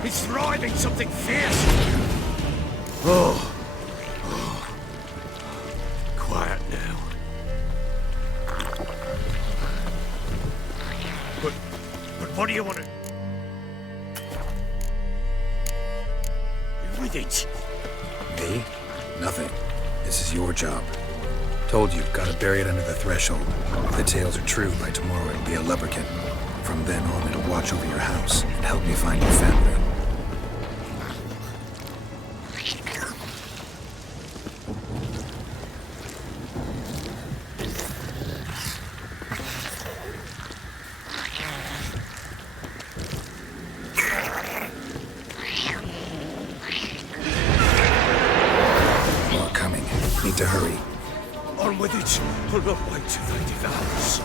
It's thriving something fierce! Oh. Quiet now. But what do you want to... with it? Me? Nothing. This is your job. Told you, gotta bury it under the threshold. If the tales are true, by tomorrow it'll be a lubberkin. From then on, it'll watch over your house and help me find your family. More coming. Need to hurry. On with it! I'll not wait till they devour us.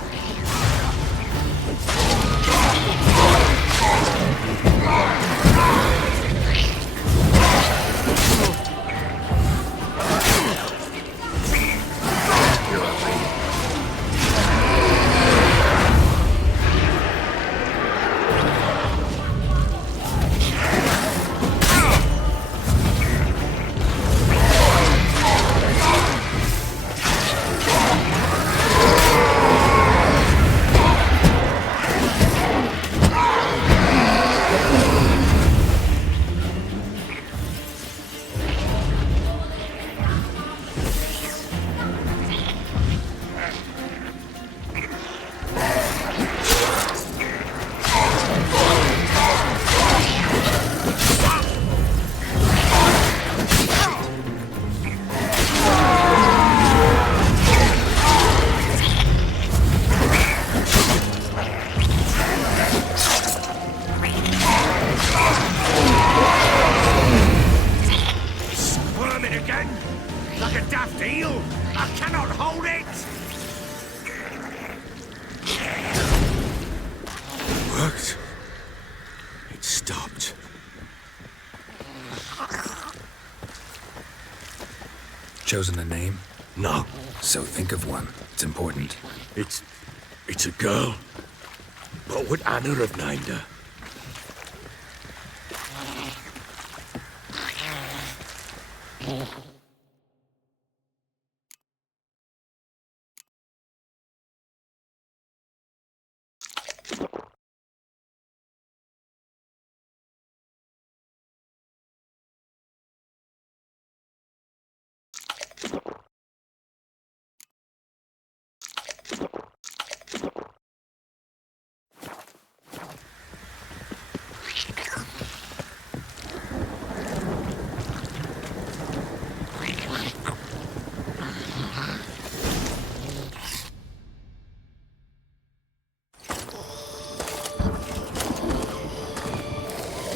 Like a daft eel! I cannot hold it! It worked. It stopped. Chosen a name? No. So think of one. It's important. It's a girl. What would Anna have named her?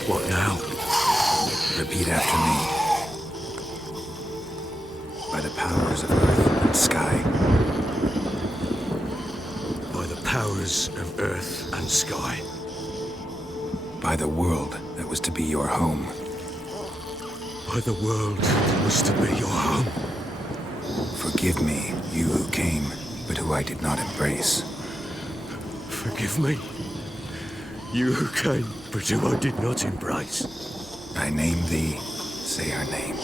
What now? Repeat after me. By the powers of earth and sky. By the powers of earth and sky. By the world that was to be your home. By the world that was to be your home. Forgive me, you who came, but who I did not embrace. Forgive me, you who came, but who I did not embrace. I name thee, say her name,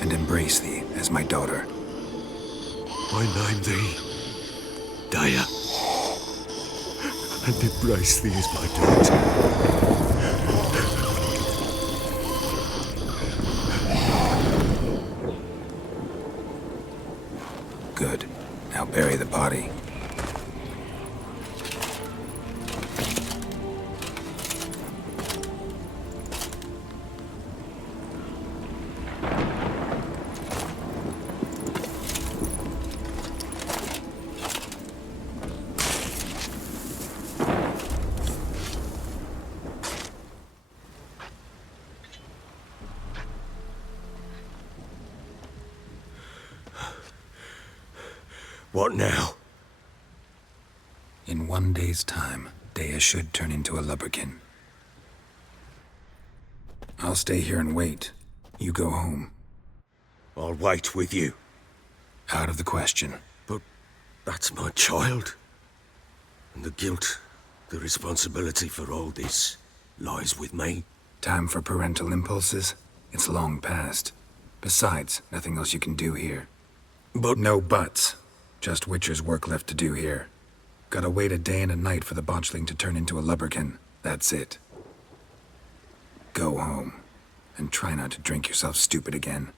and embrace thee as my daughter. I name thee, Daya, and embrace thee as my daughter. Good. Now bury the body. What now? In 1 day's time, Dea should turn into a lubberkin. I'll stay here and wait. You go home. I'll wait with you. Out of the question. But that's my child. And the guilt, the responsibility for all this lies with me. Time for parental impulses? It's long past. Besides, nothing else you can do here. But no buts. Just Witcher's work left to do here. Gotta wait a day and a night for the botchling to turn into a lubberkin. That's it. Go home. And try not to drink yourself stupid again.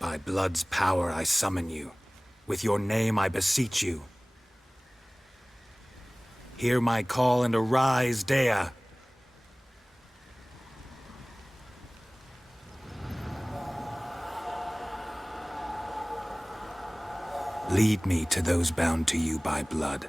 By blood's power I summon you. With your name I beseech you. Hear my call and arise, Dea. Lead me to those bound to you by blood.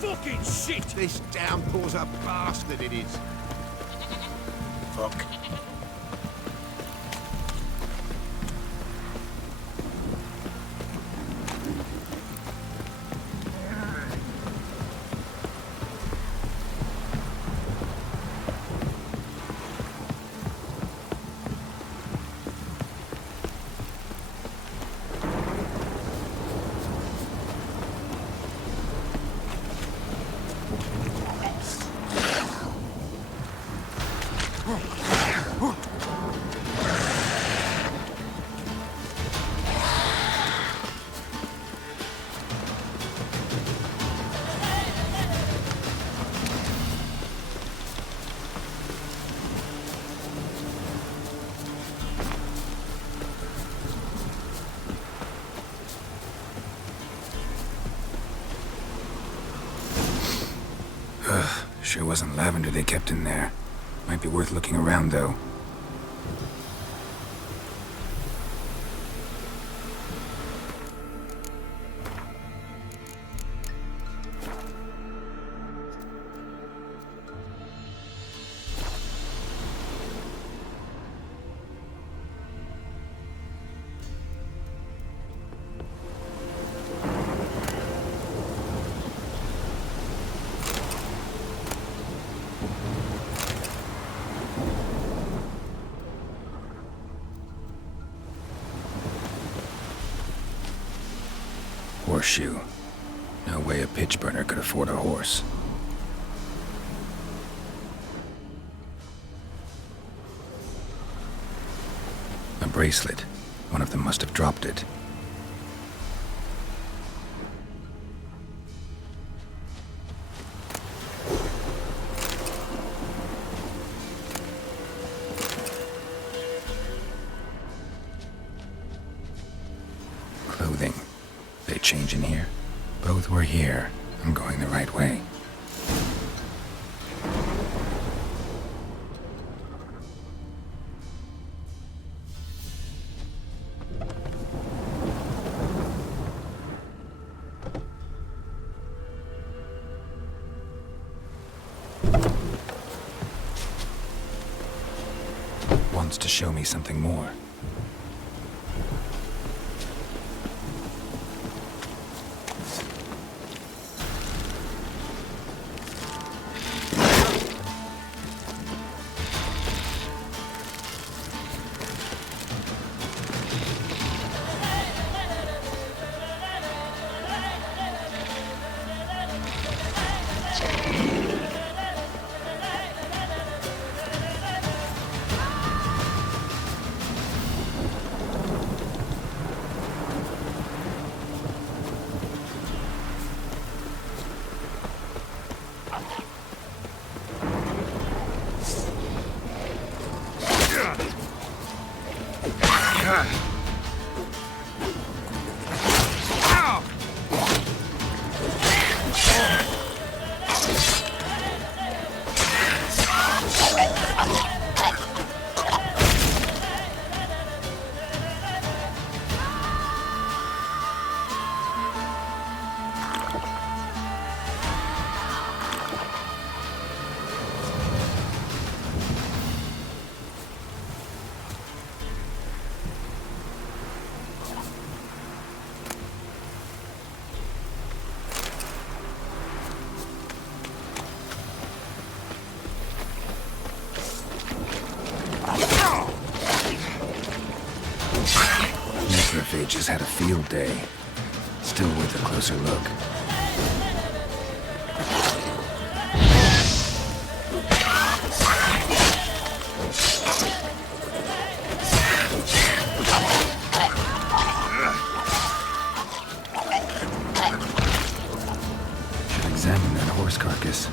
Fucking shit! This downpour's a bastard, it is. Fuck. Sure wasn't lavender they kept in there. Might be worth looking around, though. Horseshoe. No way a pitch burner could afford a horse. A bracelet. One of them must have dropped it. Clothing. They change in here? Both were here. I'm going the right way. Wants to show me something more. Necrophages had a field day. Still worth a closer look. Should examine that horse carcass.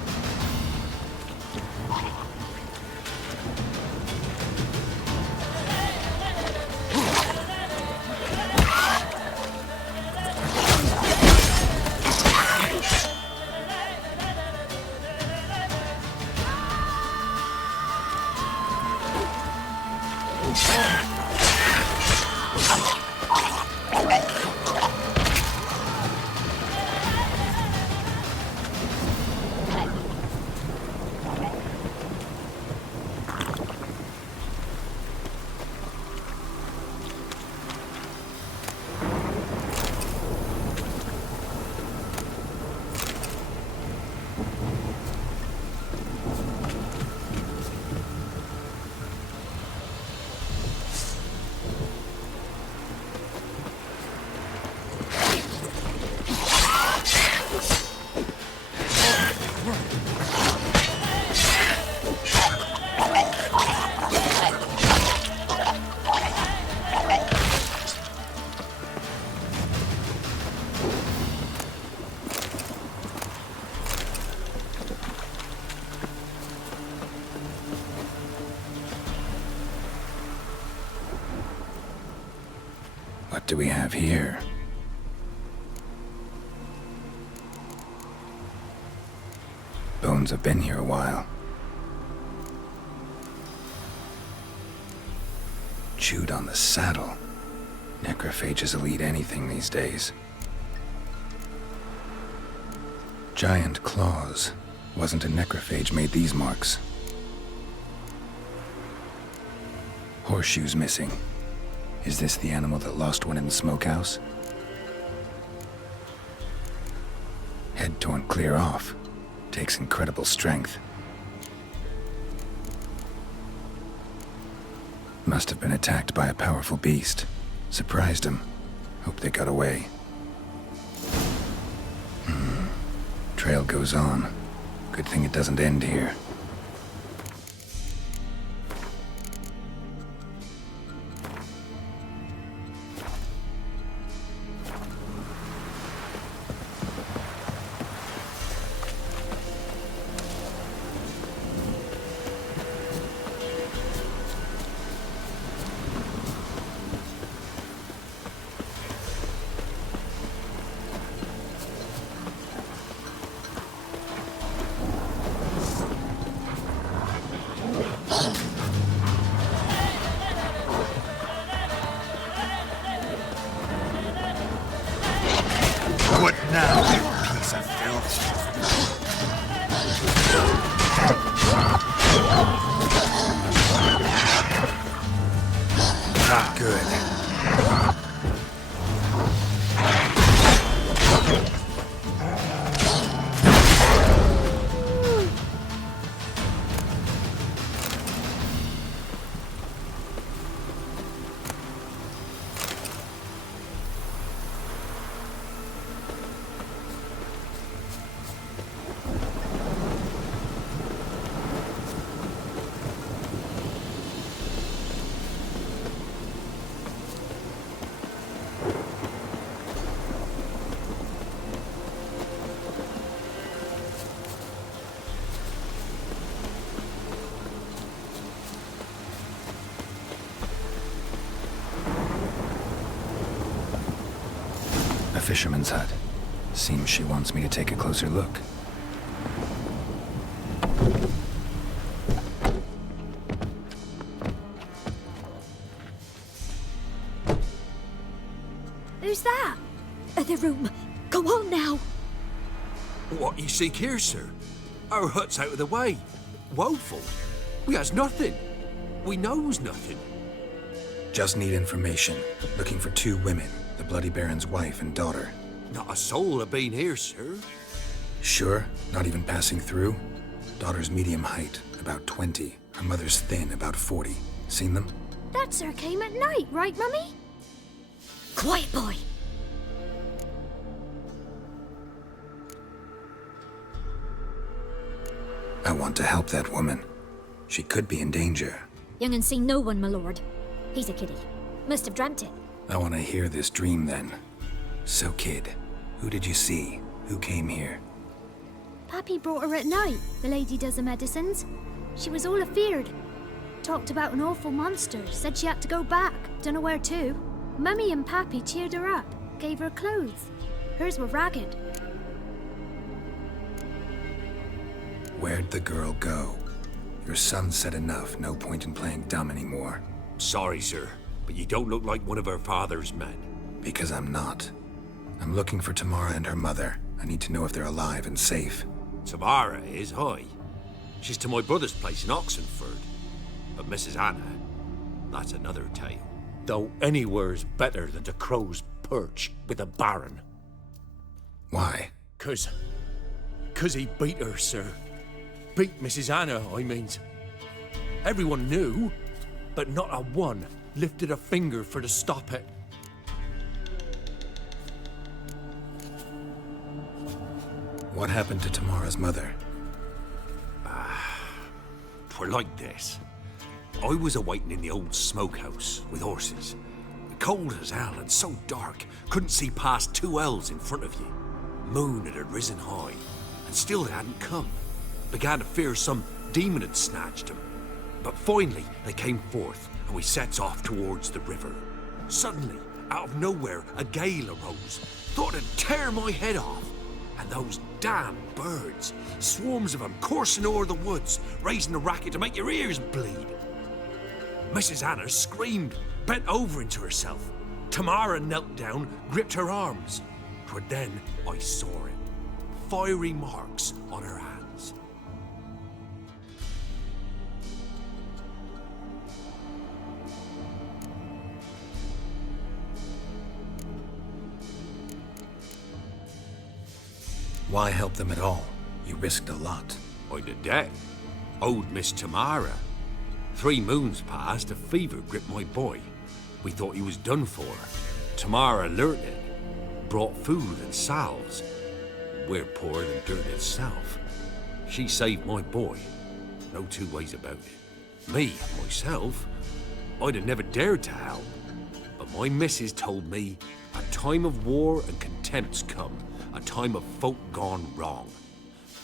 What do we have here? bones have been here a while. Chewed on the saddle. Necrophages will eat anything these days. Giant claws. Wasn't a necrophage made these marks. Horseshoes missing. Is this the animal that lost one in the smokehouse? Head torn clear off. Takes incredible strength. Must have been attacked by a powerful beast. Surprised him. Hope they got away. Trail goes on. Good thing it doesn't end here. What now, you piece of filth? Not good. A fisherman's hut. Seems she wants me to take a closer look. Who's that? The room. Go on now. What you seek here, sir? Our hut's out of the way. Woeful. We has nothing. We knows nothing. Just need information. Looking for 2 women. The Bloody Baron's wife and daughter. Not a soul have been here, sir. Sure? Not even passing through? Daughter's medium height, about 20. Her mother's thin, about 40. Seen them? That sir came at night, right, Mummy? Quiet, boy. I want to help that woman. She could be in danger. Young and seen no one, my lord. He's a kiddie. Must have dreamt it. I want to hear this dream then. So, kid, who did you see? Who came here? Pappy brought her at night, the lady does the medicines. She was all afeared. Talked about an awful monster, said she had to go back, dunno where to. Mummy and Pappy cheered her up, gave her clothes. Hers were ragged. Where'd the girl go? Your son said enough, no point in playing dumb anymore. Sorry, sir, but you don't look like one of her father's men. Because I'm not. I'm looking for Tamara and her mother. I need to know if they're alive and safe. Tamara is, aye. She's to my brother's place in Oxenford. But Mrs. Anna, that's another tale. Though anywhere's better than the Crow's Perch with a baron. Why? 'Cause he beat her, sir. Beat Mrs. Anna, I means. Everyone knew, but not a one lifted a finger for to stop it. What happened to Tamara's mother? 'Twere like this. I was awaiting in the old smokehouse with horses. Cold as hell and so dark, couldn't see past 2 ells in front of you. Moon had risen high, and still they hadn't come. Began to fear some demon had snatched them. But finally they came forth, and we sets off towards the river. Suddenly, out of nowhere, a gale arose. Thought it'd tear my head off. And those Damn birds. Swarms of them coursing o'er the woods, raising a racket to make your ears bleed. Mrs. Anna screamed, bent over into herself. Tamara knelt down, gripped her arms. 'Twere then I saw it. Fiery marks on her hands. Why help them at all? You risked a lot. I'd a debt. Owed Miss Tamara. 3 moons passed, a fever gripped my boy. We thought he was done for. Tamara learnt it. Brought food and salves. We're poorer than dirt itself. She saved my boy. No 2 ways about it. Me, myself, I'd have never dared to help. But my missus told me a time of war and contempt's come. A time of folk gone wrong.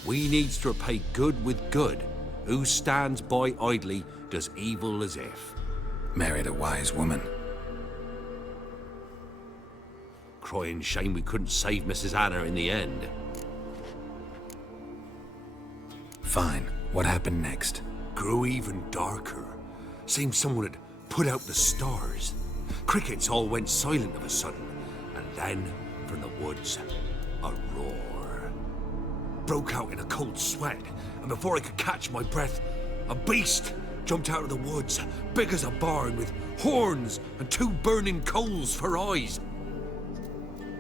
We needs to repay good with good. Who stands by idly does evil as if. Married a wise woman. Crying shame we couldn't save Mrs. Anna in the end. Fine. What happened next? Grew even darker. Seemed someone had put out the stars. Crickets all went silent of a sudden. And then, from the woods, a roar. Broke out in a cold sweat, and before I could catch my breath, a beast jumped out of the woods, big as a barn, with horns and 2 burning coals for eyes.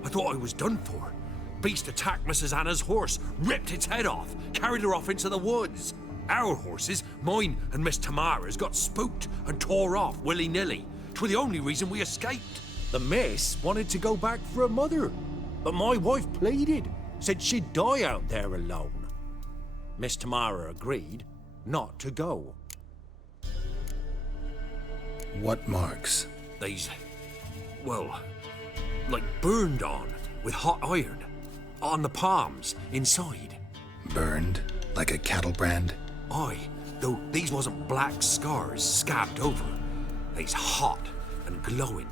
I thought I was done for. Beast attacked Mrs. Anna's horse, ripped its head off, carried her off into the woods. Our horses, mine and Miss Tamara's, got spooked and tore off willy-nilly. 'Twere the only reason we escaped. The miss wanted to go back for her mother, but my wife pleaded, said she'd die out there alone. Miss Tamara agreed not to go. What marks? They's, well, like burned on with hot iron. On the palms, inside. Burned? Like a cattle brand? Aye, though these wasn't black scars scabbed over. They's hot and glowing,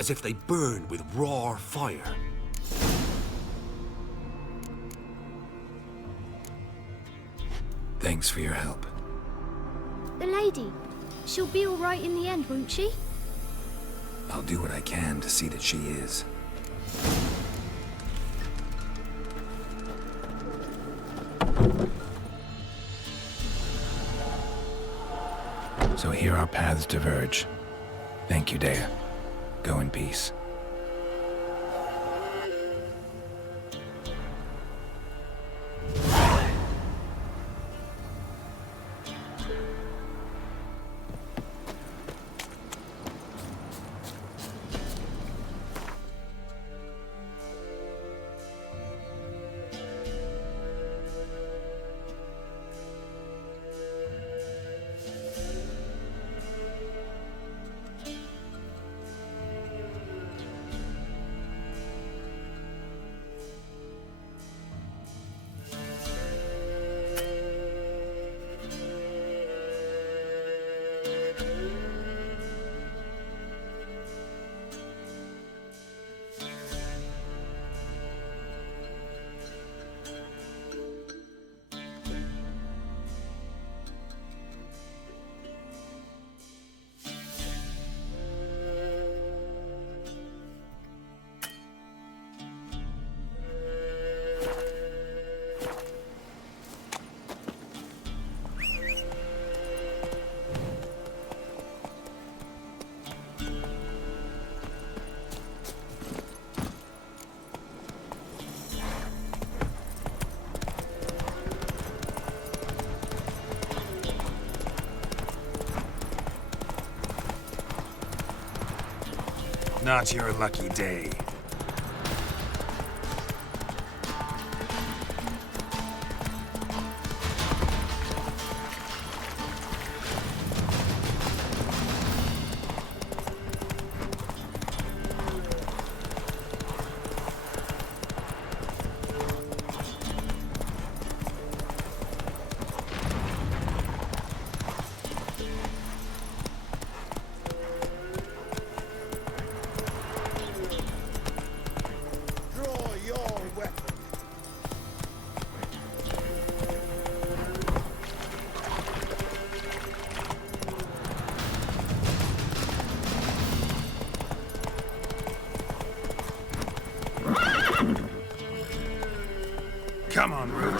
as if they burned with raw fire. Thanks for your help. The lady. She'll be all right in the end, won't she? I'll do what I can to see that she is. So here our paths diverge. Thank you, Dea. Go in peace. Not your lucky day.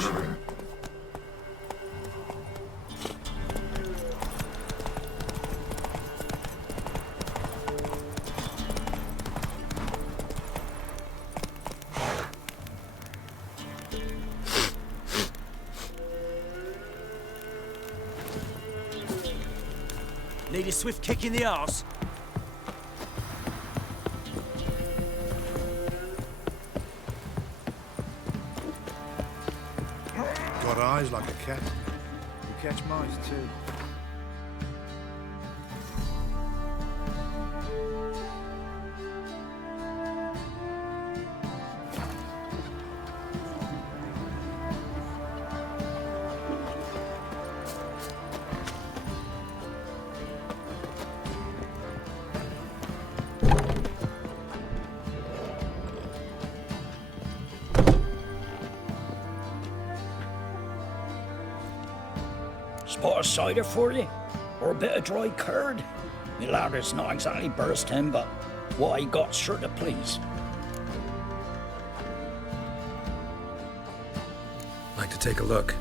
much. Need a swift kick in the arse? Got eyes like a cat. You catch mice too. Spot of cider for you? Or a bit of dry curd? Me lad, it's not exactly bursting, but what I got's sure to please. Like to take a look.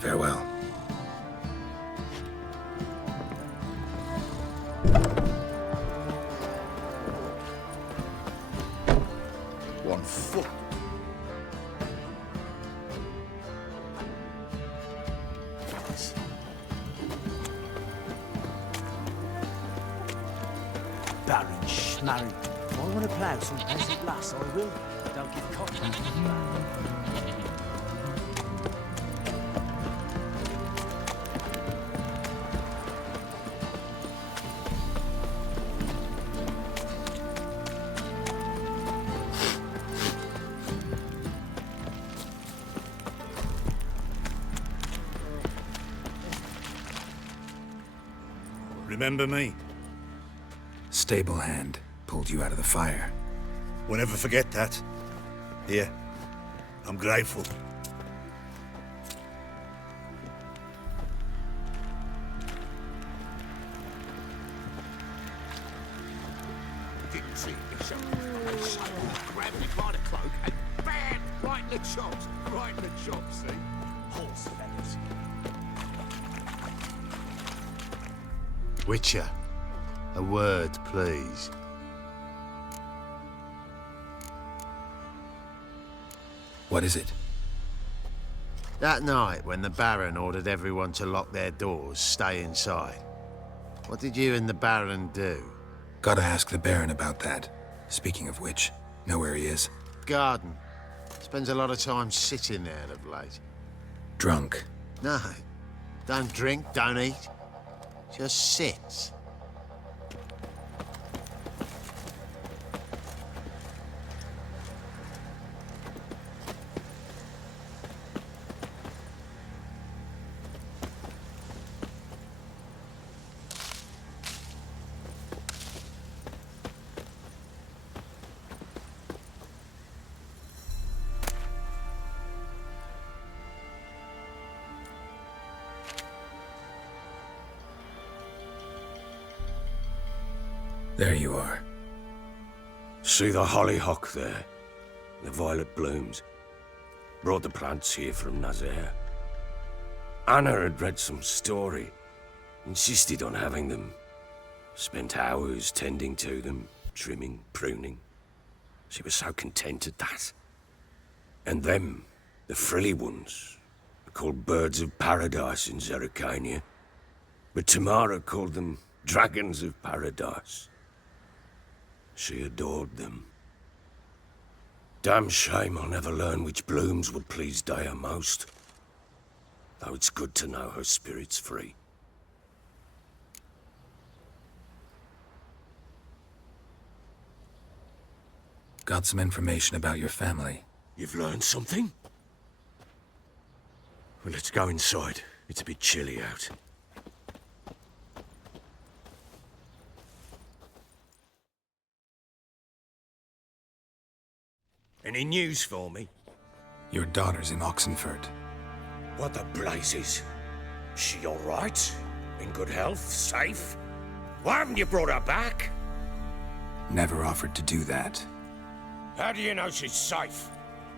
Farewell. One foot. Baron Schmarren. If I want to plough some peasant lass, I will. Don't give cock back to the ground. Remember me? Stable hand pulled you out of the fire. Won't ever forget that. Here, I'm grateful. Didn't see Bishop. And suddenly grabbed me by the cloak and bam! Right in the chops. Right in the chops, see? Horse feathers. Witcher, a word, please. What is it? That night, when the Baron ordered everyone to lock their doors, stay inside, what did you and the Baron do? Gotta ask the Baron about that. Speaking of which, know where he is? Garden. Spends a lot of time sitting there of late. Drunk. No. Don't drink, don't eat. Just sits. There you are. See the hollyhock there? The violet blooms. Brought the plants here from Nazaire. Anna had read some story. Insisted on having them. Spent hours tending to them, trimming, pruning. She was so content at that. And them, the frilly ones, are called birds of paradise in Zerrikania. But Tamara called them dragons of paradise. She adored them. Damn shame I'll never learn which blooms would please Dea most. Though it's good to know her spirit's free. Got some information about your family. You've learned something? Well, let's go inside. It's a bit chilly out. Any news for me? Your daughter's in Oxenford. What the blazes? She all right? In good health? Safe? Why haven't you brought her back? Never offered to do that. How do you know she's safe?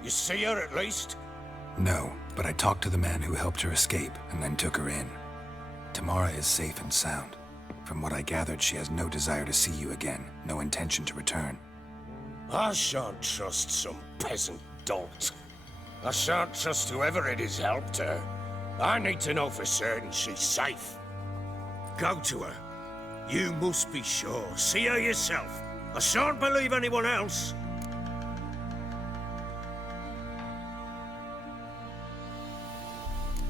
You see her at least? No, but I talked to the man who helped her escape and then took her in. Tamara is safe and sound. From what I gathered, she has no desire to see you again, no intention to return. I shan't trust some peasant dolt. I shan't trust whoever it is helped her. I need to know for certain she's safe. Go to her. You must be sure. See her yourself. I shan't believe anyone else.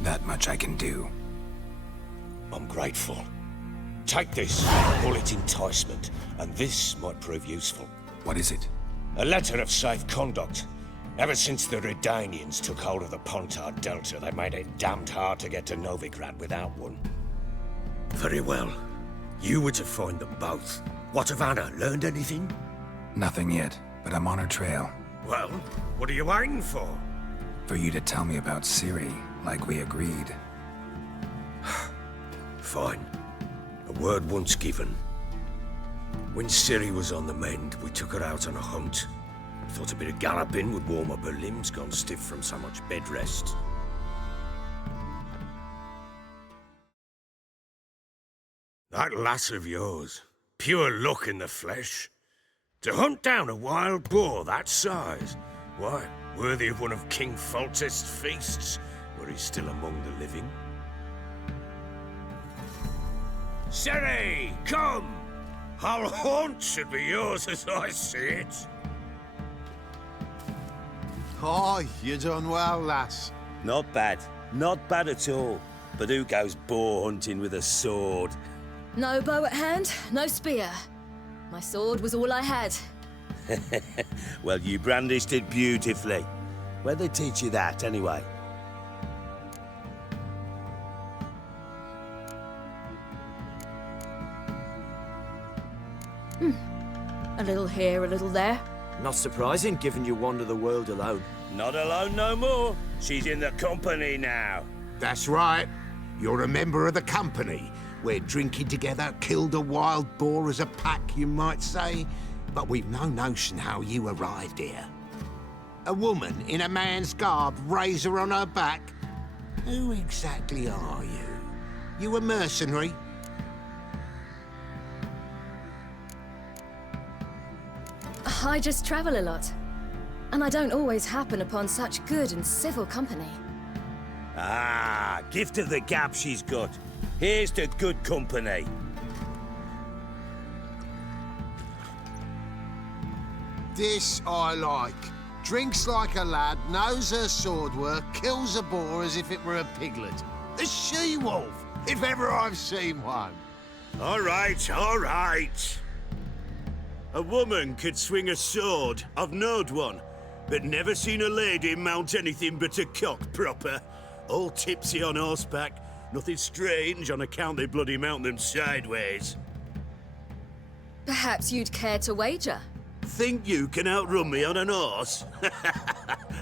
That much I can do. I'm grateful. Take this, call it enticement, and this might prove useful. What is it? A letter of safe conduct. Ever since the Redanians took hold of the Pontard Delta, they made it damned hard to get to Novigrad without one. Very well. You were to find them both. What of Anna? Learned anything? Nothing yet, but I'm on her trail. Well, what are you waiting for? For you to tell me about Ciri, like we agreed. Fine. A word once given. When Ciri was on the mend, we took her out on a hunt. Thought a bit of galloping would warm up her limbs, gone stiff from so much bed rest. That lass of yours, pure luck in the flesh. To hunt down a wild boar that size, why, worthy of one of King Foltest's feasts, were he still among the living. Ciri, come! Our haunt should be yours as I see it. Oh, you done well, lass. Not bad. Not bad at all. But who goes boar hunting with a sword? No bow at hand, no spear. My sword was all I had. Well, you brandished it beautifully. Where'd they teach you that, anyway? A little here, a little there. Not surprising, given you wander the world alone. Not alone no more. She's in the company now. That's right. You're a member of the company. We're drinking together, killed a wild boar as a pack, you might say. But we've no notion how you arrived here. A woman in a man's garb, razor on her back. Who exactly are you? You a mercenary? I just travel a lot. And I don't always happen upon such good and civil company. Ah, gift of the gab she's got. Here's to good company. This I like. Drinks like a lad, knows her sword work, kills a boar as if it were a piglet. A she-wolf, if ever I've seen one. All right, all right. A woman could swing a sword. I've knowed one, but never seen a lady mount anything but a cock proper. All tipsy on horseback. Nothing strange on account they bloody mount them sideways. Perhaps you'd care to wager? Think you can outrun me on an horse?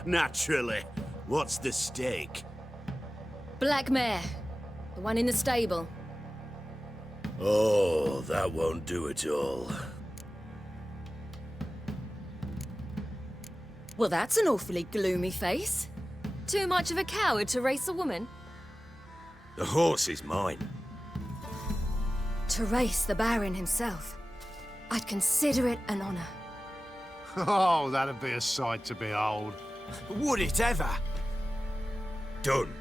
Naturally. What's the stake? Black mare. The one in the stable. Oh, that won't do it all. Well, that's an awfully gloomy face. Too much of a coward to race a woman? The horse is mine. To race the Baron himself. I'd consider it an honor. Oh, that'd be a sight to behold. Would it ever? Done.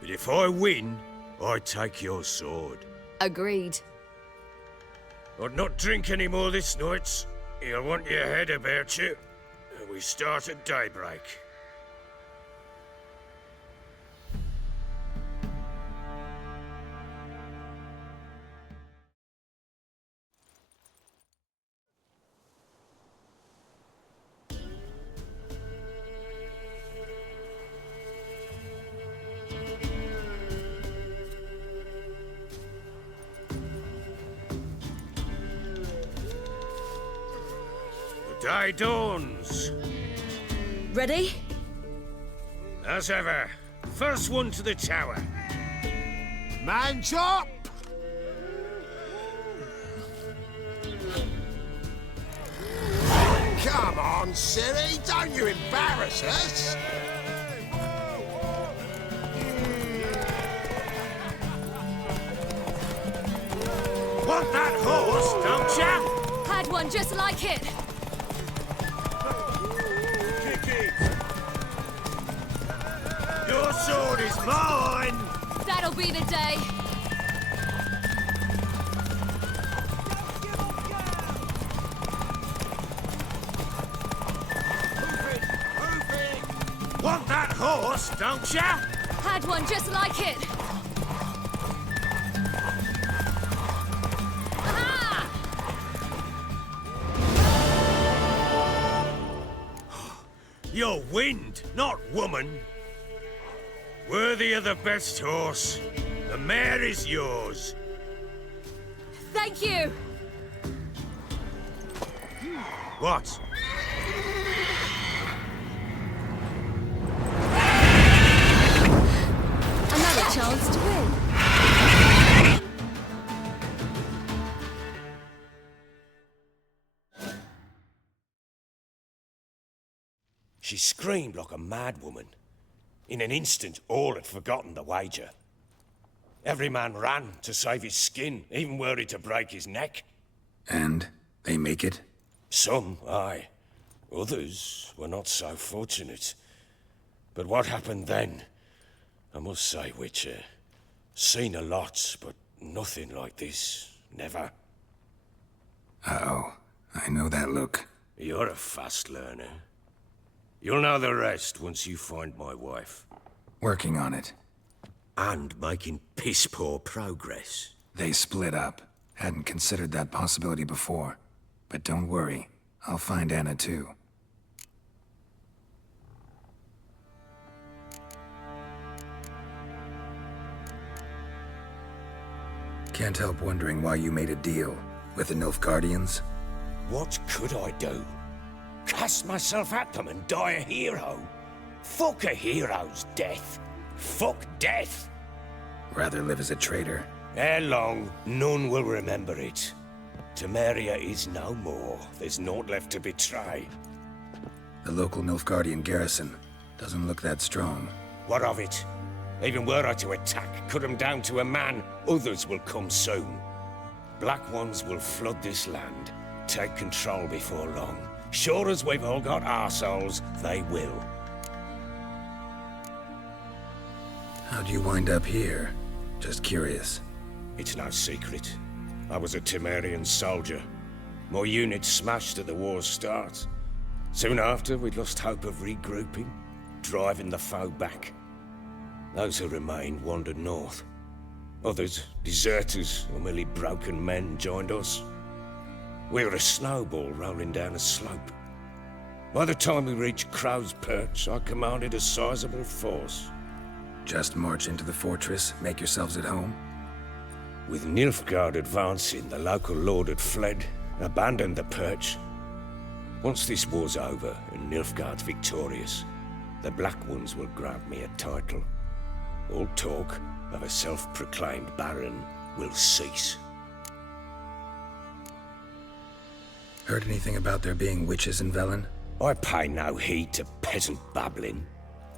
But if I win, I take your sword. Agreed. I'd not drink any more this night. You'll want your head about you. We start at daybreak. Day dawns. Ready? As ever. First one to the tower. Man chop! Come on, silly, don't you embarrass us! Want that horse, don't ya? Had one just like it. Your sword is mine! That'll be the day. Want that horse, don't ya? Had one just like it. Aha! You're wind, not woman. Worthy of the best horse. The mare is yours. Thank you. What? Another chance to win. She screamed like a mad woman. In an instant, all had forgotten the wager. Every man ran to save his skin, even were he to break his neck. And they make it? Some, aye. Others were not so fortunate. But what happened then? I must say, Witcher, seen a lot, but nothing like this. Never. Uh-oh. I know that look. You're a fast learner. You'll know the rest once you find my wife. Working on it. And making piss-poor progress. They split up. Hadn't considered that possibility before. But don't worry. I'll find Anna too. Can't help wondering why you made a deal with the Nilfgaardians. What could I do? Cast myself at them and die a hero? Fuck a hero's death. Fuck death. Rather live as a traitor. Ere long, none will remember it. Temeria is no more. There's naught left to betray. The local Nilfgaardian garrison doesn't look that strong. What of it? Even were I to attack, cut them down to a man, others will come soon. Black ones will flood this land, take control before long. Sure as we've all got arseholes, they will. How'd you wind up here? Just curious. It's no secret. I was a Temerian soldier. My unit smashed at the war's start. Soon after, we'd lost hope of regrouping, driving the foe back. Those who remained wandered north. Others, deserters or merely broken men, joined us. We were a snowball rolling down a slope. By the time we reached Crow's Perch, I commanded a sizable force. Just march into the fortress, make yourselves at home? With Nilfgaard advancing, the local lord had fled, abandoned the perch. Once this war's over and Nilfgaard's victorious, the Black Ones will grant me a title. All talk of a self-proclaimed baron will cease. Heard anything about there being witches in Velen? I pay no heed to peasant babbling.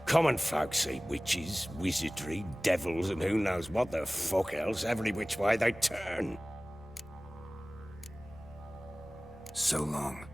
Common folk see witches, wizardry, devils, and who knows what the fuck else every which way they turn. So long.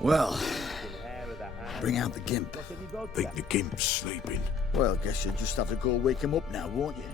Well, bring out the gimp. Think the gimp's sleeping. Well, guess you'll just have to go wake him up now, won't you?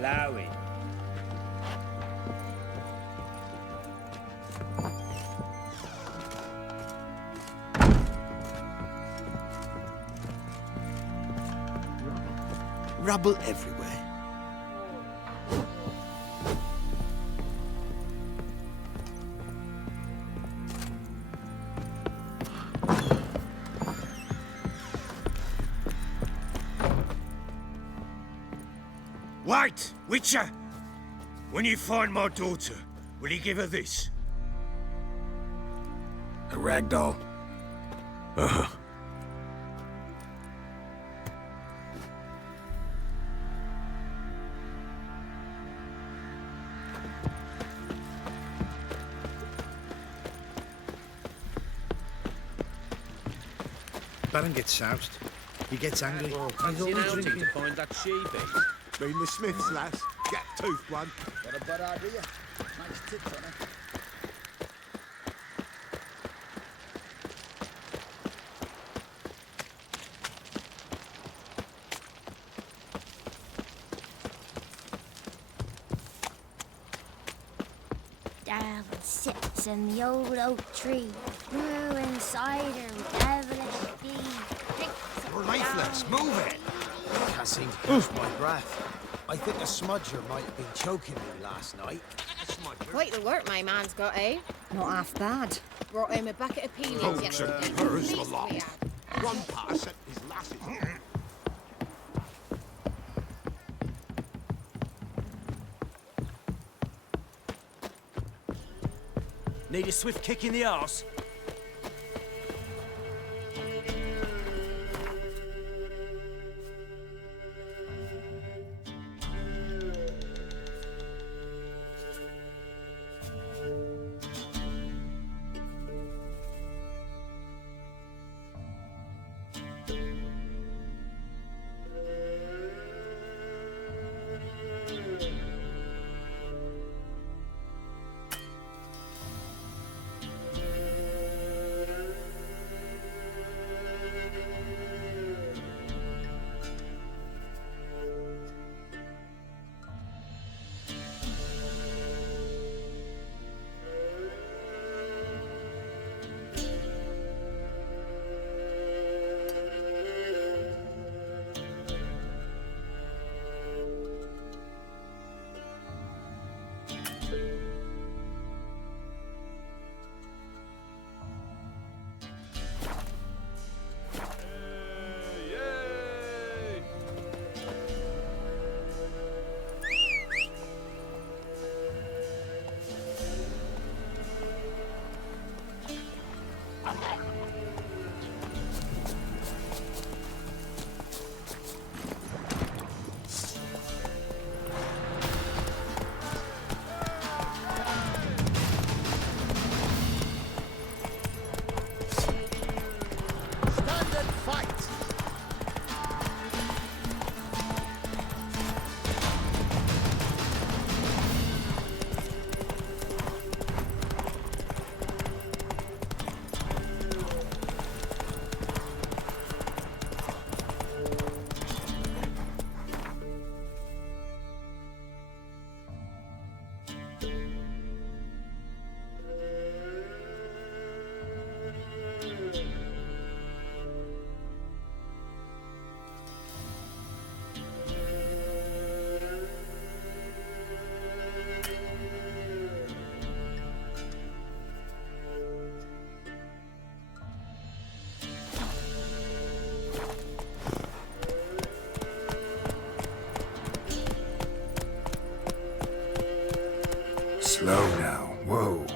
Ploughing. Rubble everywhere. Wait, Witcher! When you find my daughter, will you give her this? A rag doll? Uh-huh. Baron gets soused. He gets angry. Fancy an outing to find that sheepy. Been the Smiths, lass. Get toothed one. Got a bad idea. Nice tip on her. Devil sits in the old oak tree, brewing cider with devilish speed. You're lifeless. Move it. Can't seem to catch my breath. I think a smudger might have been choking me last night. Quite the work my man's got, eh? Not half bad. Brought him a bucket of peelings Folks yesterday. and purrs the Least lot. we had. One pass at his lasses. Need a swift kick in the arse? Slow now. Whoa.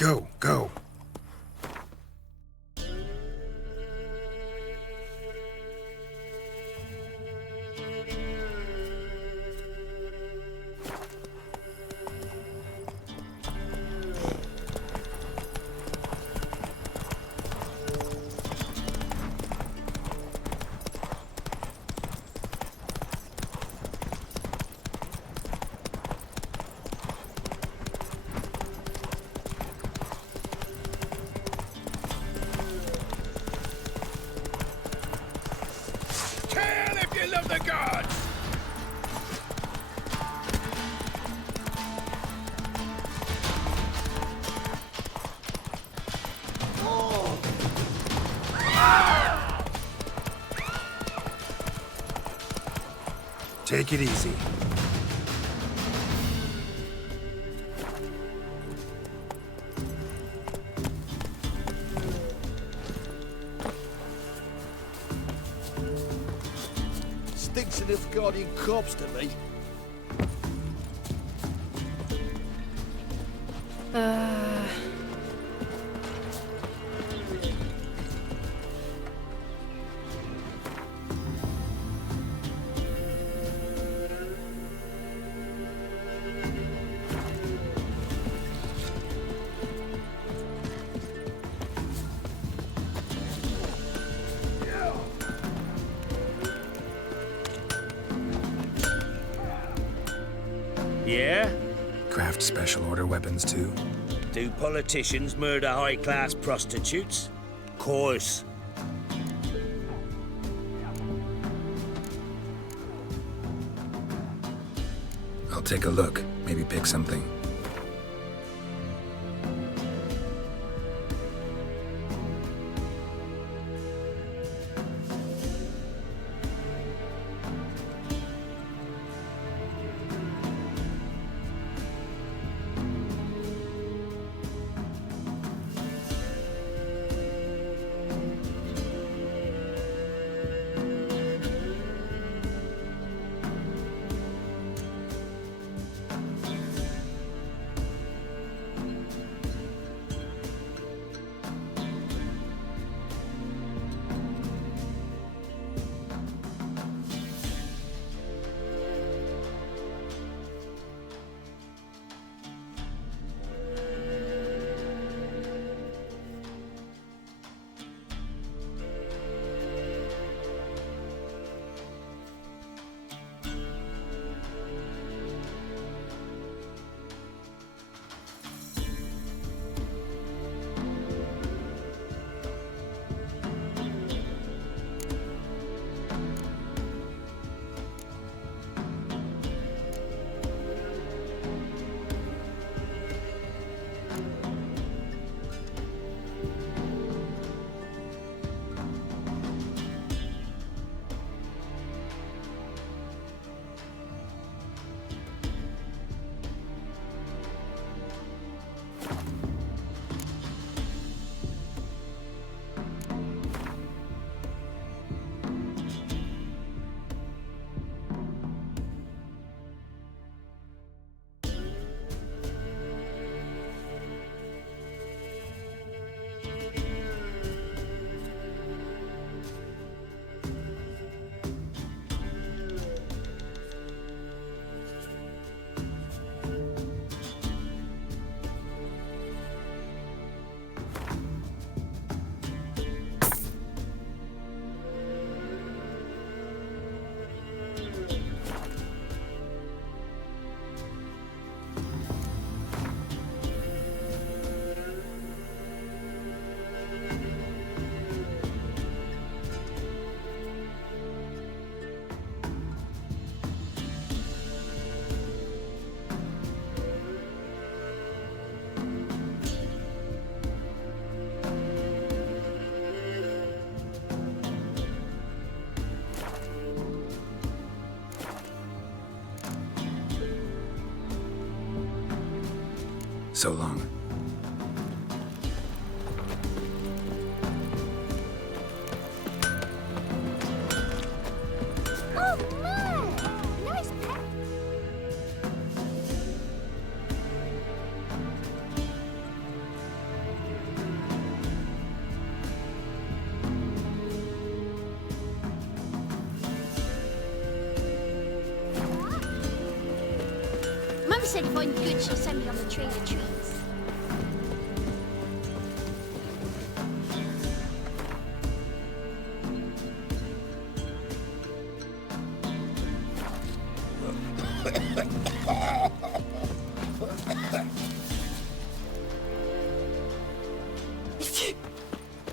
Go, go. Take it easy. Stinks of guardian corpse to me. Yeah? Craft special order weapons too? Do politicians murder high-class prostitutes? Course. I'll take a look. Maybe pick something. So long. Oh, man! Nice pet. Mum said if I'm good, she'll send me on the train of treats.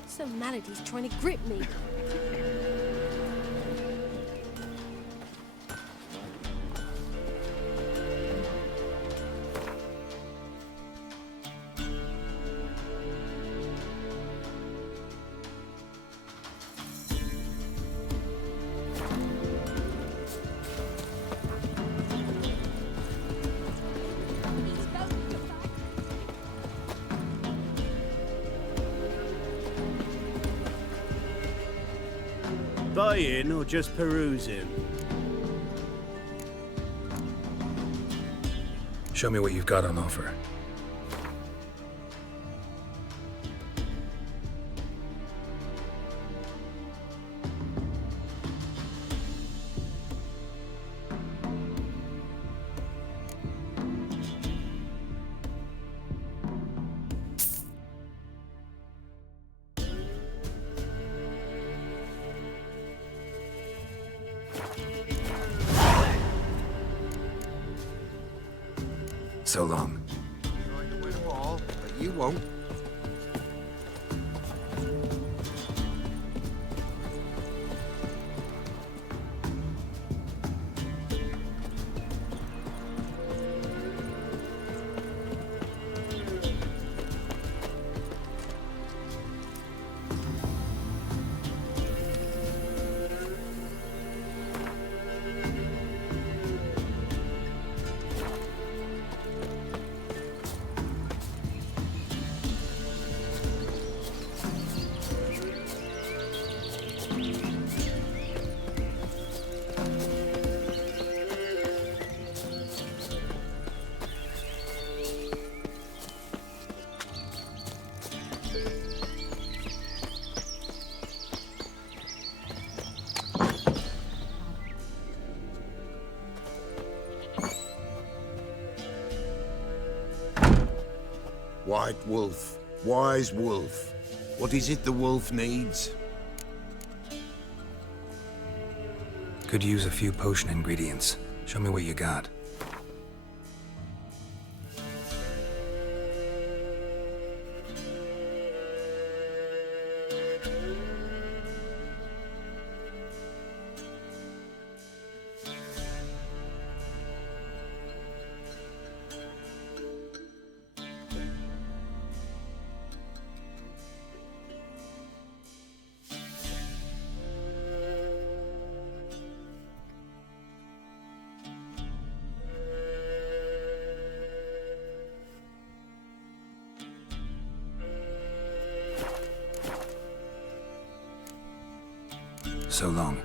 Some malady's trying to grip me. buying or just perusing? Show me what you've got on offer. So long. Trying to win them all, but you won't. White wolf, wise wolf. What is it the wolf needs? Could use a few potion ingredients. Show me what you got. So long.